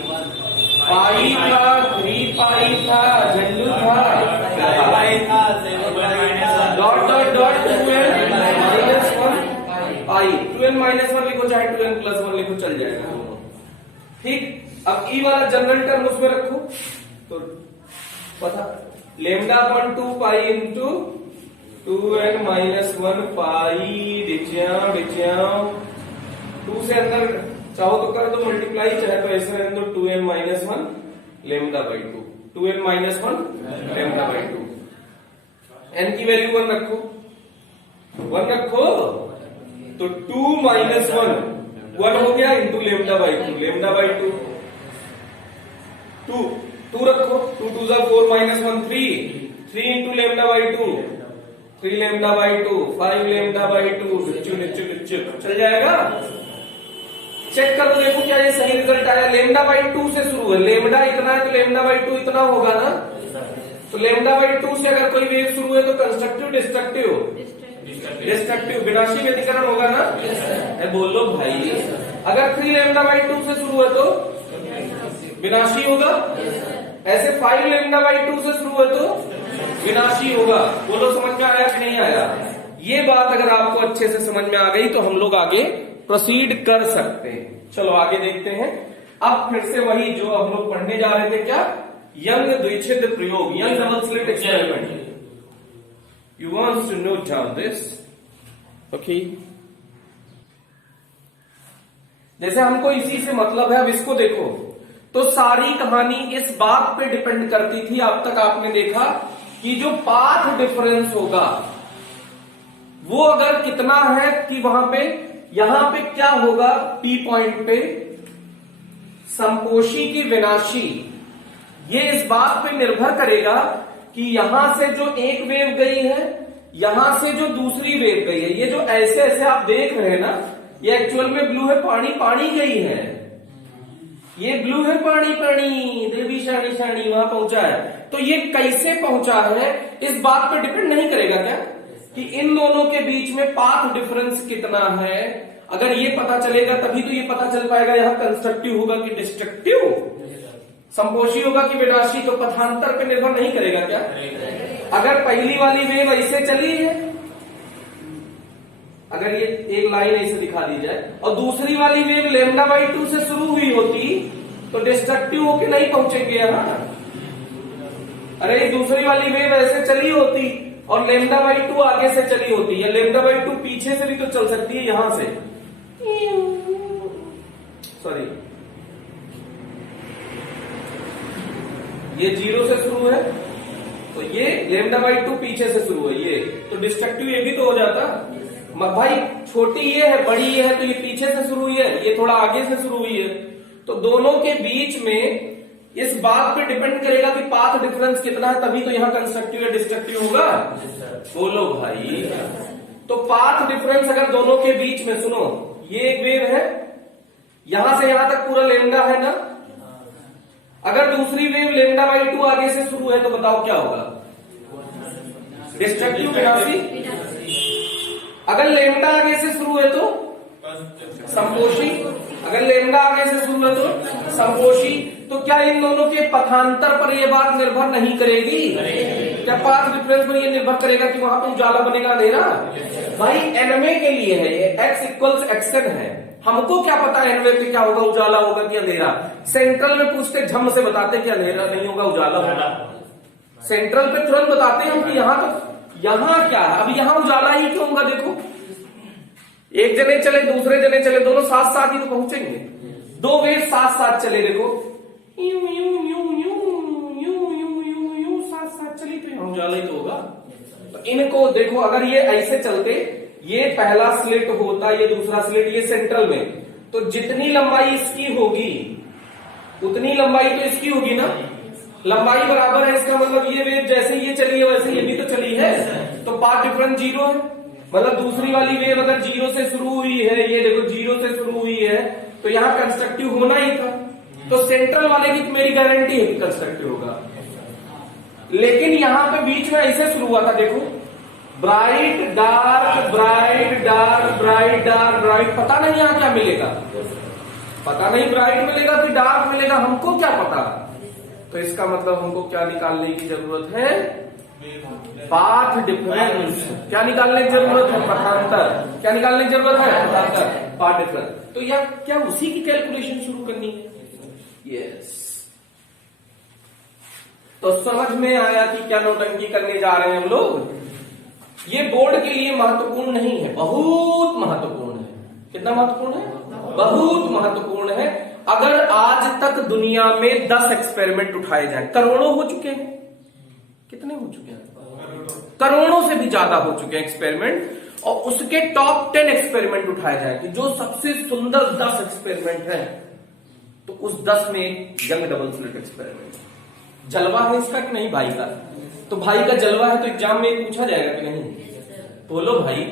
था, 3 पाई था, झंडू था, dot dot dot 2n minus 1 पाई, 2n माइनस 1 लिखो चाहे 2n प्लस 1 लिखो, चल जाएगा दोनों, ठीक। अब ई वाला जनरल टर्म उसमें रखो, तो पता lambda upon 2 pi into 2n minus 1 पाई, डिचिया 2 से अंदर चाहो तो कर दो मल्टीप्लाई, चाहे तो ऐसे रहने दो 2n minus 1 lambda by 2, 2n minus 1 lambda by 2, n की वैल्यू 1 रखो, 1 रखो, तो 2 माइनस 1 हो गया into lambda by 2, lambda by 2, 2 रखो, 2 2 4 minus 1 3 into lambda by 2, 3 lambda by 2, 5 lambda by 2, चल जाएगा। चेक कर दो, देखो क्या ये सही रिजल्ट आया, लेमडा बाई 2 से शुरू है, लेमडा इतना है तो लेमडा बाई 2 इतना होगा ना, तो लेमडा बाई 2 से अगर कोई वेव शुरू है तो कंस्ट्रक्टिव डिस्ट्रक्टिव, डिस्ट्रक्टिव विनाशी व्यतिकरण होगा ना, बोल लो भाई। अगर 3 लेमडा बाई 2 से शुरू है तो विनाशी होगा, ऐसे 5 लेमडा बाई 2 से शुरू है तो विनाशी होगा। बोलो समझ में आया कि नहीं आया, ये बात अगर आपको अच्छे से समझ में आ गई तो हम लोग आगे प्रोसीड कर सकते हैं। चलो आगे देखते हैं। अब फिर से वही जो हम लोग पढ़ने जा रहे थे, क्या, यंग द्विच्छेद प्रयोग, Young double slit experiment. You want to note down this, okay. जैसे हमको इसी से मतलब है, अब इसको देखो, तो सारी कहानी इस बात पे डिपेंड करती थी, अब तक आपने देखा कि जो पाथ डिफरेंस होगा वो अगर कितना है कि वहां पे, यहां पे क्या होगा, P पॉइंट पे संपोषी की विनाशी, ये इस बात पे निर्भर करेगा कि यहां से जो एक वेव गई है, यहां से जो दूसरी वेव गई है, ये जो ऐसे ऐसे आप देख रहे हैं ना, ये एक्चुअल में ब्लू है, पानी पानी गई है, ये ब्लू है, पानी पानी, देवी शानी शानी वहां पहुंचा है। तो ये कैसे पहुंचा है इस बात पे डिपेंड नहीं करेगा क्या, कि इन दोनों के बीच में पाथ डिफरेंस कितना है। अगर ये पता चलेगा तभी तो ये पता चल पाएगा यहां कंस्ट्रक्टिव होगा कि डिस्ट्रक्टिव, संपोषी होगा कि विनाशी, तो पथांतर पे निर्भर नहीं करेगा क्या। अगर पहली वाली वेव ऐसे चली है, अगर ये एक लाइन ऐसे दिखा दी जाए, और दूसरी वाली वेव लेमडा बाई 2 से शुरू हुई होती तो डिस्ट्रक्टिव होके नहीं पहुंचेंगे यहां। अरे दूसरी वाली वेव ऐसे चली होती और लेमडा बाई 2 आगे से चली होती, या लेमडा बाई 2 पीछे से भी तो चल सकती है, यहां से सॉरी, ये 0 से शुरू है तो ये λ/2 पीछे से शुरू है, ये तो डिस्ट्रक्टिव ये भी तो हो जाता भाई। छोटी ये है, बड़ी ये है, तो ये पीछे से शुरू हुई है, ये थोड़ा आगे से शुरू हुई है, तो दोनों के बीच में इस बात पे डिपेंड करेगा कि पाथ डिफरेंस कितना है, तभी तो यहाँ कंस्ट्रक्टिव या डिस्ट्रक्टिव होगा। बोलो भाई, तो पाथ डिफरेंस अगर दोनों के बीच में, सुनो ये एक वेव है, यहां से यहां तक पूरा लेमडा है ना, अगर दूसरी वेव λ/2 आगे से शुरू है तो बताओ क्या होगा? डिस्ट्रक्टिव विनाशी। अगर लेमडा आगे से शुरू है तो संपोषी, अगर लेमडा आगे से शुरू है तो संपोषी। तो क्या इन दोनों के पथांतर पर यह बात निर्भर नहीं करेगी? क्या पाथ डिफरेंस पर यह निर्भर करेगा कि वहां पर उजाला बनेगा अंधेरा? भाई एनवे के लिए है ये, x = xn है, हमको क्या पता एनवे पे क्या होगा, उजाला होगा कि अंधेरा? सेंट्रल में पूछते झम से बताते कि अंधेरा नहीं होगा उजाला होगा, सेंट्रल पे तुरंत बताते हम कि यहाँ तो यहाँ क्या है, अब यहाँ उजाला ही क्यों होगा? देखो एक जने चले दूसरे जने चले, दोनों साथ साथ ही तो पहुंचेंगे, दो वेव साथ साथ चले, देखो you you you you you you you you साथ साथ चली तो यहाँ उजाला ही तो होगा। तो इनको देखो, अगर ये ऐसे चलते, ये पहला स्लिट होता, ये दूसरा स्लिट, ये सेंट्रल में, तो जितनी लंबाई इसकी होगी उतनी लंबाई तो इसकी होगी ना, लंबाई बराबर है, इसका मतलब ये वेव जैसे ये चली है वैसे ये भी तो चली है, तो पाथ डिफरेंस 0 है, मतलब दूसरी वाली वेव अगर 0 से शुरू हुई है, ये देखो 0 से शुरू हुई है, तो यहाँ कंस्ट्रक्टिव होना ही था, तो सेंट्रल वाले की मेरी गारंटी है कि कंस्ट्रक्टिव होगा। लेकिन यहाँ पे बीच में ऐसे शुरू हुआ था, देखो bright dark bright dark bright dark bright, पता नहीं यहाँ क्या मिलेगा, पता नहीं ब्राइट मिलेगा कि डार्क मिलेगा, हमको क्या पता। तो इसका मतलब हमको क्या निकालने की जरूरत है? Path difference. क्या निकालने की जरूरत है? पथांतर। क्या निकालने की जरूरत है? पथांतर, पाथ डिफरेंस। तो यह क्या उसी की कैलकुलेशन शुरू करनी है? यस। तो समझ में आया कि क्या नौटंकी करने जा रहे हैं हम लोग। ये बोर्ड के लिए महत्वपूर्ण नहीं है, बहुत महत्वपूर्ण है। कितना महत्वपूर्ण है? बहुत महत्वपूर्ण है। अगर आज तक दुनिया में 10 एक्सपेरिमेंट उठाए जाए, करोड़ों हो चुके हैं, कितने हो चुके हैं? करोड़ों से भी ज्यादा हो चुके हैं एक्सपेरिमेंट, और उसके टॉप 10 एक्सपेरिमेंट उठाए जाए कि जो सबसे सुंदर 10 एक्सपेरिमेंट है, तो उस 10 में यंग डबल स्लिट एक्सपेरिमेंट। जलवा है इसका कि नहीं भाई का? तो भाई का जलवा है तो एग्जाम में पूछा जाएगा कि नहीं? बोलो भाई,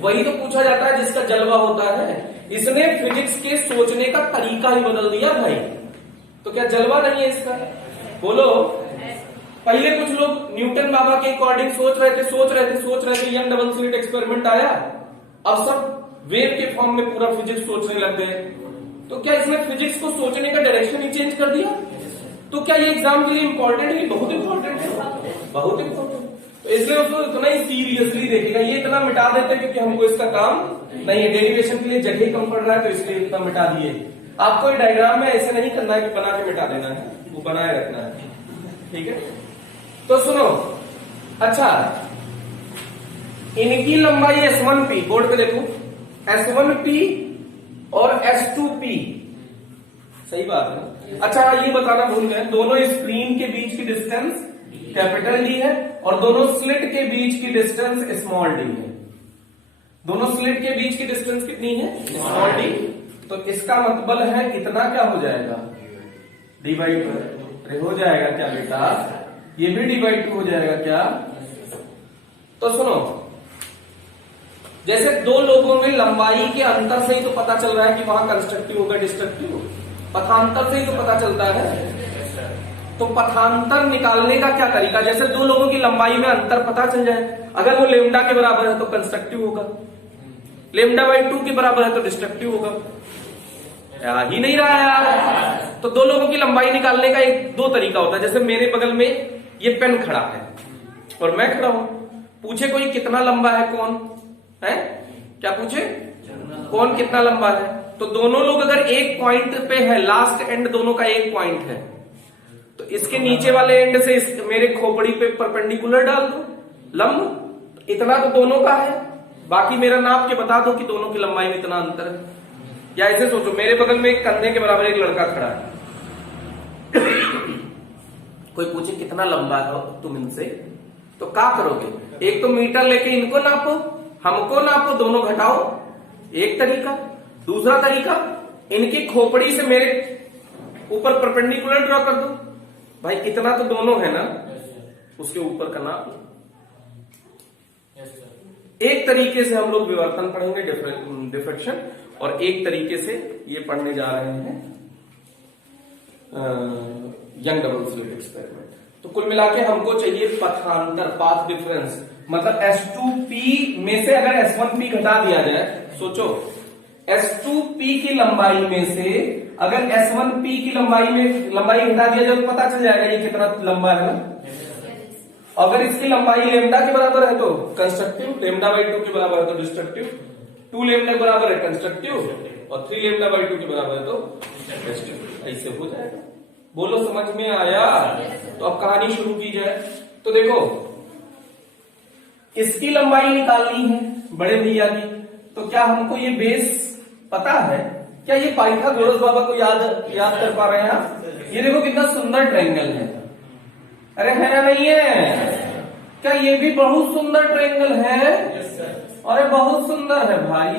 वही तो पूछा जाता है जिसका जलवा होता है। इसने फिजिक्स के सोचने का तरीका ही बदल दिया भाई, तो क्या जलवा नहीं है इसका? बोलो। पहले कुछ लोग न्यूटन बाबा के अकॉर्डिंग सोच रहे थे, यंग डबल स्लिट एक्सपेरिमेंट आया, अब सब वेव के फॉर्म में पूरा फिजिक्स सोचने लग गए। तो क्या इसने फिजिक्स को सोचने का डायरेक्शन ही चेंज कर दिया? तो क्या ये एग्जाम के लिए इंपॉर्टेंट है? बहुत इंपॉर्टेंट है, बहुत इंपॉर्टेंट। तो इसलिए उसको इतना ही सीरियसली देखेगा। ये इतना मिटा देते हैं क्योंकि हमको इसका काम नहीं है, डेरिवेशन के लिए जगह कम पड़ रहा है, तो इसलिए इतना मिटा दिए। आपको डायग्राम में ऐसे नहीं करना है कि बना के मिटा देना है, वो बनाए रखना है, ठीक है। तो सुनो, अच्छा इनकी लंबाई S1P, बोर्ड पे देखो, S1P और S2P, सही बात है। अच्छा ये बताना भूल गए, दोनों स्क्रीन के बीच की डिस्टेंस कैपिटल डी है और दोनों स्लिट के बीच की डिस्टेंस स्मॉल डी है। दोनों स्लिट के बीच की डिस्टेंस कितनी है? Small D. तो इसका मतलब है इतना क्या हो जाएगा? d/2 हो जाएगा क्या बेटा? ये भी d/2 हो जाएगा क्या? तो सुनो, जैसे दो लोगों में लंबाई के अंतर से ही तो पता चल रहा है कि वहां कंस्ट्रक्टिव होगा डिस्ट्रक्टिव, पथांतर से ही तो पता चलता है। तो पथांतर निकालने का क्या तरीका? जैसे दो लोगों की लंबाई में अंतर पता चल जाए, अगर वो लेमडा के बराबर है तो कंस्ट्रक्टिव होगा, λ/2 के बराबर है तो डिस्ट्रक्टिव होगा। आ ही नहीं रहा यार। तो दो लोगों की लंबाई निकालने का दो तरीका होता है। जैसे मेरे बगल में ये पेन खड़ा है और मैं खड़ा हूं, पूछे कोई कितना लंबा है कौन है? क्या पूछे? कौन कितना लंबा है? तो दोनों लोग अगर एक पॉइंट पे है, लास्ट एंड दोनों का एक पॉइंट है, तो इसके नीचे वाले एंड से मेरे खोपड़ी पे परपेंडिकुलर डाल दो लंब, इतना तो दोनों का है, बाकी मेरा नाप के बता दो कि दोनों की लंबाई में इतना अंतर है। या ऐसे सोचो, मेरे बगल में एक कंधे के बराबर एक लड़का खड़ा है। कोई पूछे कितना लंबा है तुम इनसे, तो क्या करोगे? एक तो मीटर लेके इनको नापो, हमको नापो, दोनों घटाओ, एक तरीका। दूसरा तरीका, इनकी खोपड़ी से मेरे ऊपर परपेंडिकुलर ड्रॉ कर दो। भाई इतना तो दोनों है ना, उसके ऊपर का नाप। एक तरीके से हम लोग विवर्तन पढ़ेंगे, डिफ्रैक्शन, और एक तरीके से ये पढ़ने जा रहे हैं यंग डबल स्लिट एक्सपेरिमेंट। तो कुल मिला के हमको चाहिए पथांतर, पाथ डिफरेंस, मतलब S2P में से अगर S1P घटा दिया जाए, सोचो S2P की लंबाई में से अगर S1P की लंबाई घटा दिया जाए तो पता चल जाएगा ये कितना लंबा है ना। अगर इसकी लंबाई लेमडा के बराबर है तो कंस्ट्रक्टिव, λ/2 के बराबर है तो डिस्ट्रक्टिव, 2 लैम्डा के बराबर है कंस्ट्रक्टिव, और 3 λ/2 के बराबर है तो डिस्ट्रक्टिव। ऐसे हो जाएगा। बोलो समझ में आया? तो अब कहानी शुरू की जाए। तो देखो, इसकी लंबाई निकालनी है बड़े भैया की, तो क्या हमको ये बेस पता है? क्या ये पाइथागोरस बाबा को याद कर पा रहे हैं आप? ये देखो कितना सुंदर ट्रायंगल है। अरे है या नहीं है? क्या ये भी बहुत सुंदर ट्रायंगल है? अरे बहुत सुंदर है भाई,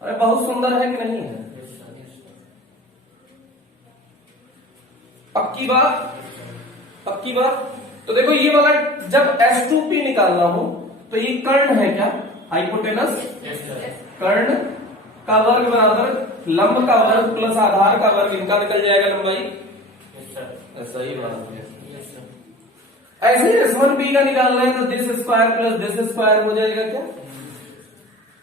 अरे बहुत सुंदर है कि नहीं है? पक्की बात, पक्की बात। तो देखो ये वाला जब S2P निकालना हो तो ये कर्ण है क्या? हाइपोटेनस, कर्ण का वर्ग बराबर लंब का वर्ग प्लस आधार का वर्ग, इनका निकल जाएगा लंबाई। ऐसा ही बात है। ऐसे ही S1P का निकालना है तो this square plus this square हो जाएगा क्या?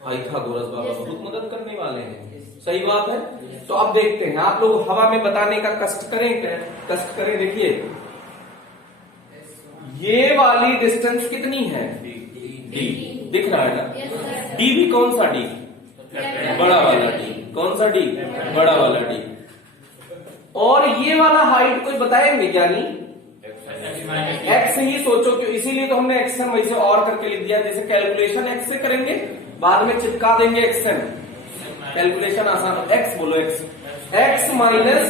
पाइथागोरस बाबा बहुत मदद करने वाले हैं। सही बात है। तो अब देखते हैं, आप लोग हवा में बताने का कष्ट करें क्या? कष्ट करें। देखिए ये वाली डिस्टेंस कितनी है? D दिख रहा है ना? D भी कौन सा D? बड़ा वाला D। कौन सा D? बड़ा वाला D। और ये वाला हाइट कोई बताएंगे क्या? नहीं, x ही सोचो, क्यों? इसीलिए तो हमने एक्शन वैसे और करके लिख दिया, जैसे कैलकुलेशन x से करेंगे, बाद में चिपका देंगे एक्शन, कैलकुलेशन आसान हो। x बोलो, x माइनस,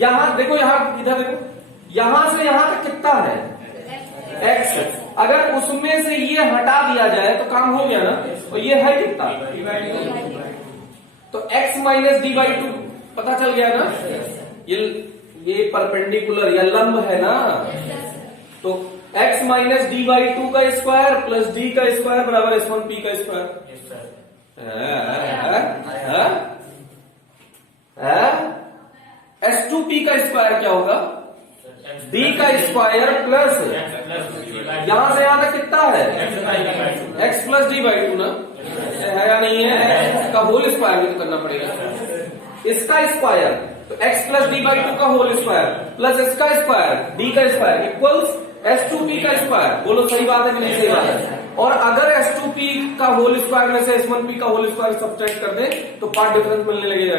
यहां देखो, यहां इधर देखो, यहां से यहां तक कितना है? x। अगर उसमें से ये हटा दिया जाए तो काम हो गया ना। और ये है कितना? तो x माइनस d/2 पता चल गया ना। ये परपेंडिकुलर या लंब है ना, तो x माइनस d/2 का स्क्वायर प्लस d का स्क्वायर बराबर S1P का स्क्वायर। S2P का स्क्वायर क्या होगा? d का स्क्वायर प्लस, यहां से यहां तक कितना है? x प्लस d/2 ना, है या नहीं है? इसका होल स्क्वायर भी तो करना पड़ेगा। इसका स्क्वायर तो x प्लस d/2 का होल स्क्वायर प्लस इसका स्क्वायर d का स्क्वायर इक्वल्स S2P का स्क्वायर। बोलो सही बात है कि नहीं? सही बात है। और अगर S2P का होल स्क्वायर में से S1P का होल स्क्वायर सब्ट्रैक्ट कर दें तो पार्ट डिफरेंस मिलने लगेगा।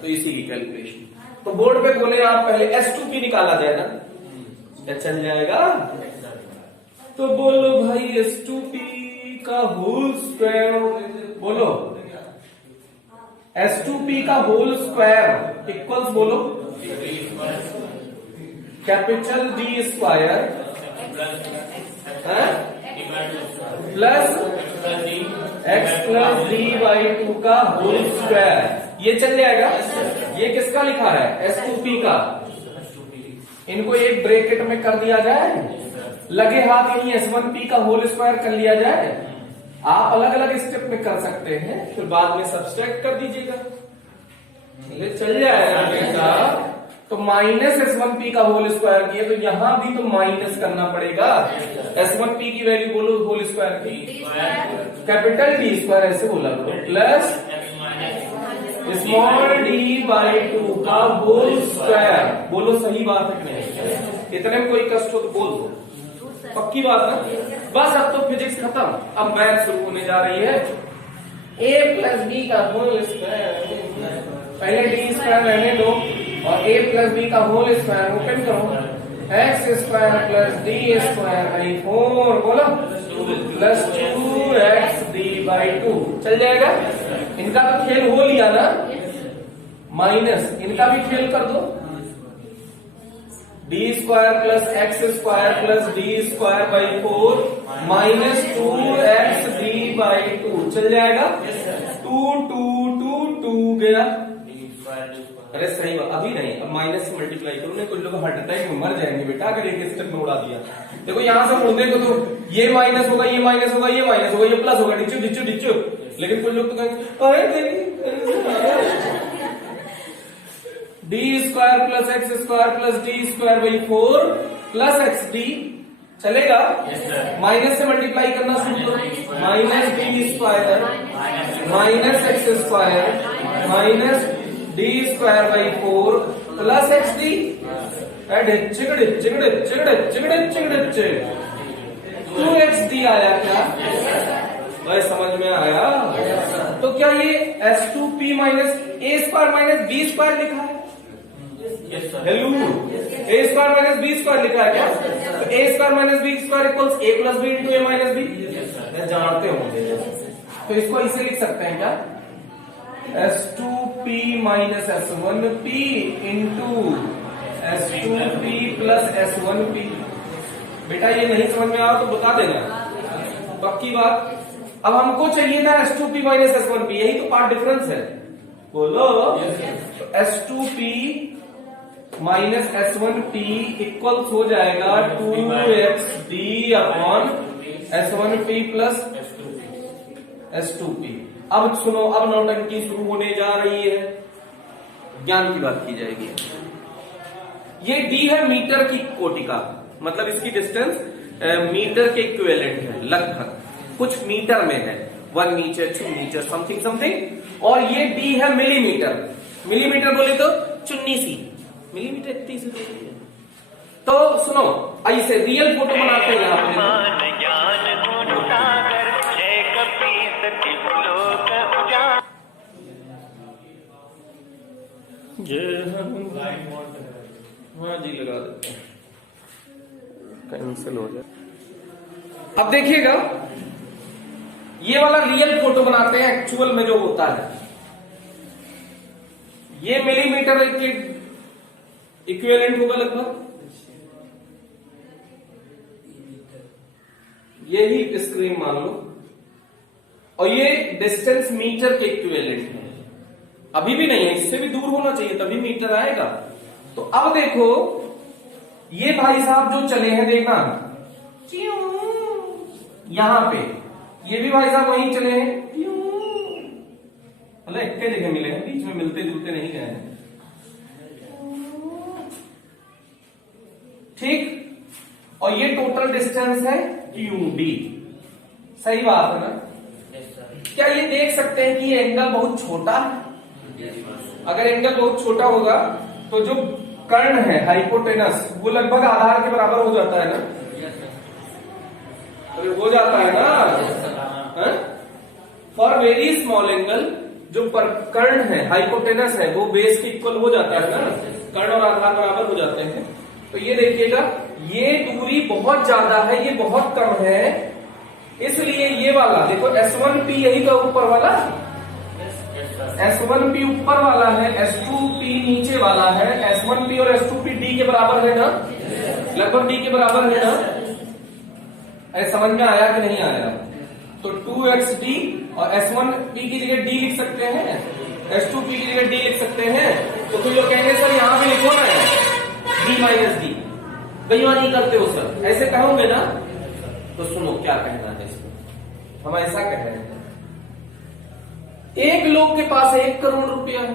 तो इसी की कैलकुलेशन, तो बोर्ड पे बोले आप पहले S2P निकाला जाए ना, क्या चल जाएगा? तो बोलो भाई S2P का होल स्क्वायर, बोलो S2P का होल स्क्वायर इक्वल्स, बोलो capital D square plus x plus d/2 का होल स्क्वायर। ये चल जाएगा। ये किसका लिखा है? S2P का। इनको एक ब्रैकेट में कर दिया जाए, लगे हाथ यही S1P का होल स्क्वायर कर लिया जाए। आप अलग अलग स्टेप में कर सकते हैं, फिर बाद में सब्सट्रैक्ट कर दीजिएगा, चल जाएगा बेटा। तो माइनस S1P का होल स्क्वायर किए तो यहां भी तो माइनस करना पड़ेगा। S1P की वैल्यू बोलो होल स्क्वायर की, कैपिटल D स्क्वायर ऐसे बोला करो, प्लस स्मॉल d/2 का होल स्क्वायर। बोलो सही बात है कि नहीं? इतने में कोई कष्ट हो तो बोल दो, पक्की बात है। बस अब तो फिजिक्स खत्म, अब मैथ शुरू होने जा रही है। a प्लस b का होल स्क्वायर, पहले d स्क्वायर रहने दो और a प्लस b का होल स्क्वायर ओपन करो, x square plus D square by 4 बोलो प्लस 2x डी बाई 2 चल जाएगा। इनका तो खेल हो लिया ना, माइनस इनका भी खेल कर दो, D square plus x square plus D square by 4 minus 2x D by 2 चल जाएगा। 2 2 2 2 गया। अरे सही बात, अभी नहीं, अब माइनस से मल्टीप्लाई करो, नहीं कुछ लोग हार्ट अटैक में मर जाएंगे बेटा अगर एक स्टेप में उड़ा दिया। देखो यहां से मुड़ देखो तो ये माइनस होगा, ये माइनस होगा, ये माइनस होगा, ये प्लस होगा, डिचू डिचू डिचू। लेकिन कुछ लोग तो कहेंगे अरे D square plus x square plus D square by 4 plus x D चलेगा। माइनस से मल्टीप्लाई करना शुरू करो, minus D square minus x square minus D square by 4 plus x D. 2x D आया क्या भाई, समझ में आया? तो क्या ये S2P minus A square minus B square लिखा है? Hello, A square minus B square लिखा है क्या? तो A square minus B square equals A plus B into A minus B, जानते होंगे। तो इसको इसे लिख सकते हैं क्या, S2P minus S1P into S2P plus S1P। बेटा ये नहीं समझ में आया तो बता देना, पक्की बात। अब हमको चाहिए था S2P माइनस S1P, यही तो पार्ट डिफरेंस है, बोलो। तो S2P माइनस S1P इक्वल्स हो जाएगा 2xD upon S1P plus S2P। अब सुनो, अब नौटंकी शुरू होने जा रही है, ज्ञान की बात की जाएगी। ये D है मीटर की कोटि का, मतलब इसकी डिस्टेंस मीटर के इक्विवेलेंट है, लगभग कुछ मीटर में है, 1 मीटर 2 मीटर समथिंग समथिंग। और ये D है मिलीमीटर, मिलीमीटर बोले तो चुन्नी सी, मिलीमीटर इतनी सी होती है। तो सुनो, ऐसे रियल फोटो बनाते हैं यहाँ पे। हाँ जी लगा देते हैं, कैंसिल हो जाए। अब देखिएगा, ये वाला रियल फोटो बनाते हैं, एक्चुअल में जो होता है ये मिलीमीटर के इक्विवेलेंट होगा लगभग, ये ही स्क्रीन मान लो, और ये डिस्टेंस मीटर के इक्विवेलेंट है। अभी भी नहीं है, इससे भी दूर होना चाहिए तभी मीटर आएगा। तो अब देखो, ये भाई साहब जो चले हैं, देखना यहां पे, ये भी भाई साहब वहीं चले हैं, मतलब एक जगह मिले हैं, बीच में मिलते जुलते नहीं गए हैं, ठीक। और ये टोटल डिस्टेंस है QD, सही बात है ना? क्या ये देख सकते हैं कि ये एंगल बहुत छोटा है? अगर एंगल बहुत छोटा होगा तो जो कर्ण है हाइपोटेनस वो लगभग आधार के बराबर हो जाता है ना, तो हो जाता है ना। फॉर वेरी स्मॉल एंगल जो कर्ण है हाइपोटेनस है वो बेस के इक्वल हो जाता है ना, कर्ण और आधार बराबर हो जाते हैं। तो ये देखिएगा, ये दूरी बहुत ज्यादा है, ये बहुत कम है, इसलिए ये वाला देखो S1P यही तो ऊपर वाला, S1P ऊपर वाला है, S2P नीचे वाला है, S1P और S2P D के बराबर है ना, लगभग D के बराबर है ना। ऐसा समझ में आया कि नहीं आया? तो 2xD और S1P की जगह D लिख सकते हैं, S2P की जगह D लिख सकते हैं। तो फिर लोग कहेंगे सर यहां भी लिखो ना D माइनस D, बेईमानी करते हो सर, ऐसे कहोगे ना? तो सुनो क्या कहना है इसमें, हम ऐसा कह रहे हैं, एक लोग के पास 1 करोड़ रुपया है,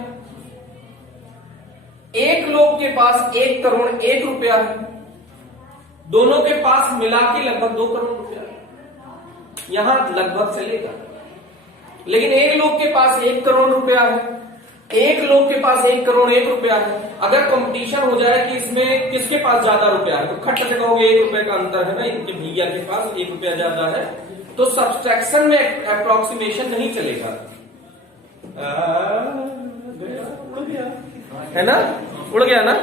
एक लोग के पास 1 करोड़ 1 रुपया है, दोनों के पास मिला के लगभग 2 करोड़ रुपया है, यहां लगभग चलेगा। लेकिन एक लोग के पास 1 करोड़ रुपया है, एक लोग के पास 1 करोड़ 1 रुपया है। अगर कंपटीशन हो जाए कि इसमें किसके पास ज्यादा रुपया है, तो खट से कहोगे 1 रुपए का अंतर है ना, इनके भैया के पास 1 रुपया ज्यादा है, तो सब्सट्रैक्शन में अप्रोक्सीमेशन नहीं चलेगा, है ना, उड़ गया ना।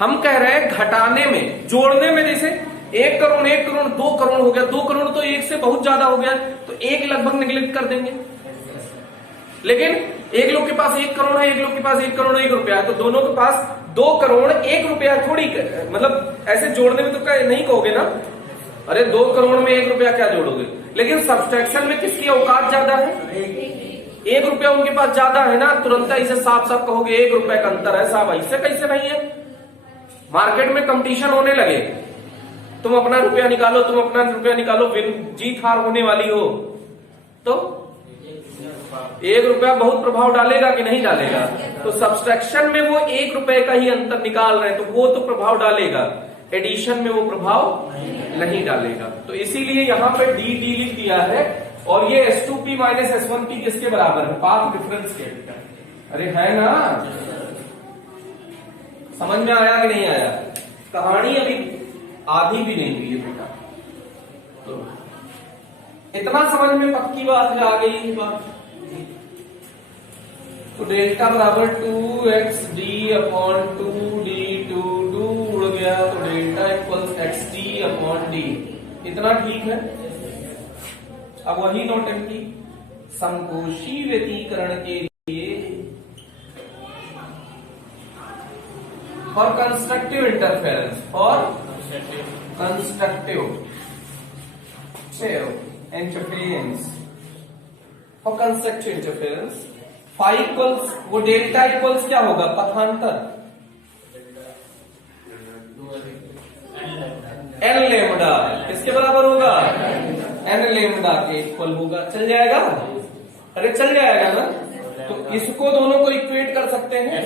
हम कह रहे हैं घटाने में, जोड़ने में, जैसे 1 करोड़ 1 करोड़ 2 करोड़ हो गया, 2 करोड़ तो 1 से बहुत ज्यादा हो गया, तो 1 लगभग निगलेक्ट कर देंगे। लेकिन एक लोग के पास 1 करोड़ है, एक लोग के पास 1 करोड़ 1 रुपया है, तो दोनों के पास 2 करोड़ 1 रुपया थोड़ी, मतलब ऐसे जोड़ने में तो नहीं कहोगे ना, अरे 2 करोड़ में 1 रुपया क्या जोड़ोगे। लेकिन सब्सट्रैक्शन में किसकी औकात ज्यादा है, 1 रुपया उनके पास ज्यादा है ना, तुरंत ऐसे साफ साफ कहोगे 1 रुपए का अंतर है साहब, ऐसे कैसे नहीं है। मार्केट में कंपटीशन होने लगे, तुम अपना रुपया निकालो, तुम अपना रुपया निकालो, जीत हार होने वाली हो, तो 1 रुपया बहुत प्रभाव डालेगा कि नहीं डालेगा। तो सब्सट्रैक्शन में वो 1 रुपए का ही अंतर निकाल रहे हैं, तो वो तो प्रभाव डालेगा, एडिशन में वो प्रभाव नहीं डालेगा। तो इसीलिए यहां पे डी लिख दिया है, और ये S2P माइनस S1P किसके बराबर है, पाथ डिफरेंस के। अरे है ना, समझ में आया कि नहीं आया। कहानी अभी आधी भी नहीं हुई है बेटा, तो इतना समझ में पक्की बात है, आ गई ये बात। तो डेल्टा बराबर 2xd अपॉन 2d 2 उड़ गया, तो delta equals xd upon d, इतना ठीक है। अब वही नोटेंटी संकोशी व्यतीकरण के लिए for constructive interference, for constructive interference, for constructive interference phi equals, वो डेल्टा इक्वल्स क्या होगा, पथांतर एन लेमडा, किसके बराबर होगा, एन लेमडा के इक्वल होगा। चल जाएगा, अरे चल जाएगा ना। तो इसको दोनों को इक्वेट कर सकते हैं,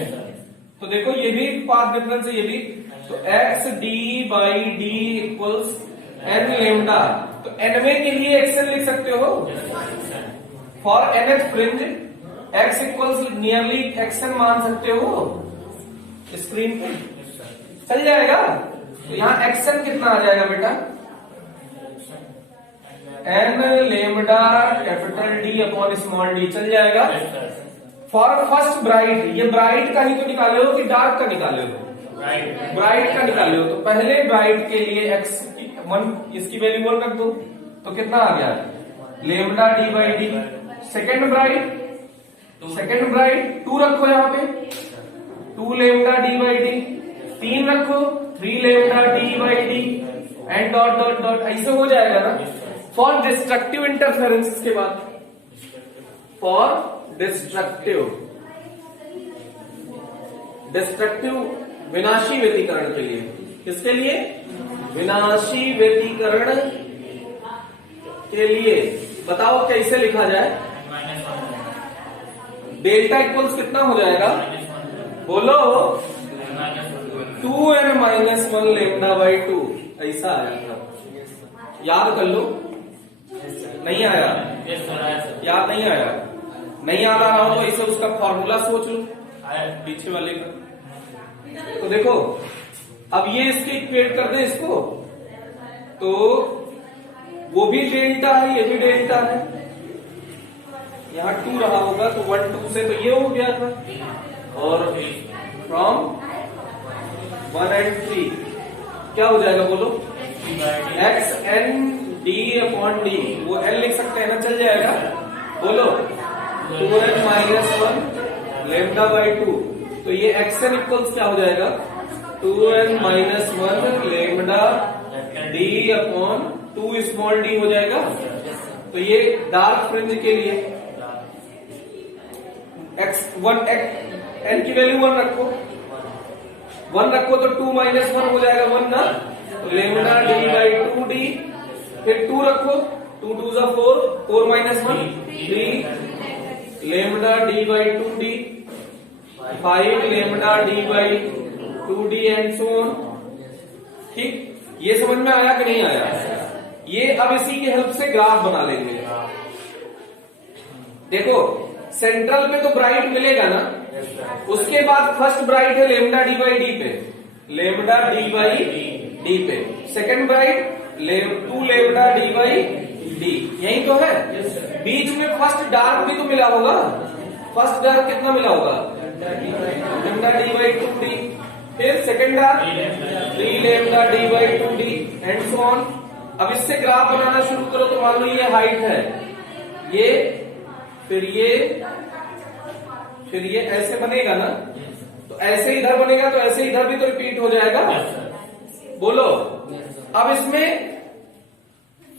तो देखो ये भी पाथ डिफरेंस है, ये भी, तो x d by d equals n lambda, तो एनवे के लिए एक्सएन लिख सकते हो, for nth fringe x equals nearly x n मान सकते हो स्क्रीन पे, चल जाएगा। तो यहां एक्सएन कितना आ जाएगा बेटा, n lambda capital D upon small d, चल जाएगा। फॉर फर्स्ट ब्राइट, ये ब्राइट का ही तो निकाले हो कि डार्क का निकाले हो, ब्राइट का निकाले हो, तो पहले ब्राइट के लिए एक्स 1 इसकी वैल्यू 1 रख दो, तो कितना आ गया, lambda D by D. Second bright 2 रखो यहाँ पे, 2 लेमडा डी बाई डी, 3 रखो 3 lambda D by D, and dot dot dot, ऐसे हो जाएगा ना। फॉर डिस्ट्रक्टिव इंटरफेरेंस के बाद, फॉर डिस्ट्रक्टिव विनाशी व्यतीकरण के लिए, किसके लिए, विनाशी व्यतीकरण के लिए बताओ कैसे लिखा जाए। डेल्टा इक्वल्स कितना हो जाएगा, बोलो, 2n माइनस 1 लेमडा बाई 2, ऐसा आएगा। याद कर लो, नहीं आया, याद नहीं आया, नहीं याद आ रहा हो तो इसे उसका फॉर्मूला सोच लो पीछे वाले का। तो देखो अब ये इसके इक्वेट कर दे इसको, तो वो भी डेल्टा है, ये भी डेल्टा है, यहाँ 2 रहा होगा, तो 1 2 से तो ये हो गया था, और फ्रॉम 1 and 3 क्या हो जाएगा बोलो, x n D upon d, वो एन लिख सकते हैं ना, चल जाएगा, बोलो 2n माइनस 1 लेमडा बाई 2, तो ये एक्स एन इक्वल्स क्या हो जाएगा, 2n minus 1 lambda D upon 2 small D हो जाएगा। तो ये डार्क फ्रिंज के लिए एन की वैल्यू 1 रखो, 1 रखो तो 2 माइनस 1 हो जाएगा 1 ना, तो लेमडा डी बाई 2d, फिर 2 रखो, 2 2 जा 4, 4 minus 1 3 lambda D by 2d, 5 lambda D by 2d and so on. ठीक, ये समझ में आया कि नहीं आया। ये अब इसी की हेल्प से ग्राफ बना लेंगे। देखो सेंट्रल पे तो ब्राइट मिलेगा ना, उसके बाद फर्स्ट ब्राइट है लेमडा डी बाई डी पे, लेमडा डी बाई डी पे, second bright 2 lambda D by D, यही तो है। बीच में फर्स्ट डार्क भी तो मिला होगा, फर्स्ट डार्क कितना मिला होगा, लेमडा डी बाई 2d, फिर second dark 3 lambda D by 2d and so on. अब इससे ग्राफ बनाना शुरू करो तो मान लो ये हाइट है, ये फिर ये ऐसे बनेगा ना, तो ऐसे इधर बनेगा तो ऐसे इधर भी तो रिपीट हो जाएगा। बोलो अब इसमें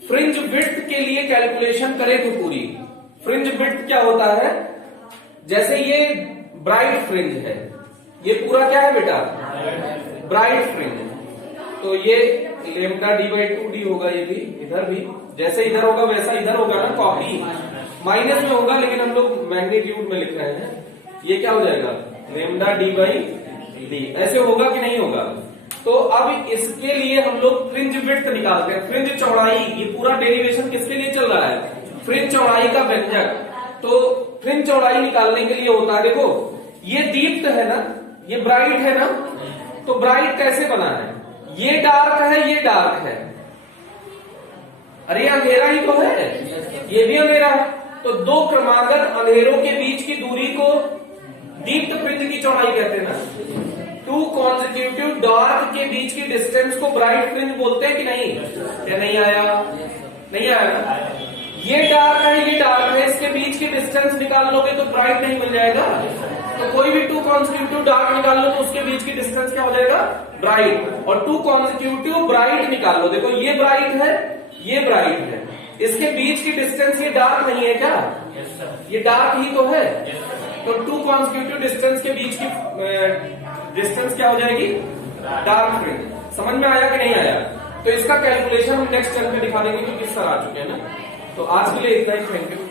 फ्रिंज विड्थ के लिए कैलकुलेशन करें तो पूरी फ्रिंज विड्थ क्या होता है, जैसे ये ब्राइट फ्रिंज है, ये पूरा क्या है बेटा ब्राइट फ्रिंज, तो ये लेमडा डी बाई 2d होगा, ये भी इधर भी जैसे इधर होगा वैसा इधर होगा ना, कॉपी माइनस में होगा लेकिन हम लोग मैग्नीट्यूड में लिख रहे हैं, ये क्या हो जाएगा लेमडा डी बाई डी, ऐसे होगा कि नहीं होगा। तो अब इसके लिए हम लोग फ्रिंज विड्थ निकालते हैं, फ्रिंज चौड़ाई, ये पूरा डेरिवेशन किसके लिए चल रहा है, फ्रिंज चौड़ाई का व्यंजक। तो फ्रिंज चौड़ाई निकालने के लिए होता है, देखो ये दीप्त है ना, ये ब्राइट है ना, तो ब्राइट कैसे बना है, ये डार्क है ये डार्क है, अरे अंधेरा ही तो है, ये भी अंधेरा है, तो दो क्रमागत अंधेरों के बीच की दूरी को दीप्त फ्रिंज की चौड़ाई कहते हैं ना। 2 कॉन्जिक्यूटिव डार्क के बीच की डिस्टेंस को ब्राइट फ्रिंज बोलते हैं कि नहीं, क्या नहीं आया, नहीं आया ना, ये डार्क है ये डार्क है, इसके बीच की डिस्टेंस निकाल लोगे तो ब्राइट नहीं मिल जाएगा, तो कोई भी 2 कॉन्जिक्यूटिव डार्क निकाल लो तो उसके बीच की डिस्टेंस क्या हो जाएगा ब्राइट, और 2 कॉन्जिक्यूटिव ब्राइट निकाल लो, देखो ये ब्राइट है ये ब्राइट है, इसके बीच की डिस्टेंस ये डार्क नहीं है क्या, ये डार्क ही तो है, तो 2 कॉन्जिक्यूटिव डिस्टेंस के बीच की डिस्टेंस क्या हो जाएगी डार्क फ्रिंज। समझ में आया कि नहीं आया, तो इसका कैलकुलेशन हम नेक्स्ट चैप्टर में दिखा देंगे कि किस तरह आ चुके हैं ना। तो आज के लिए इतना ही, थैंक यू।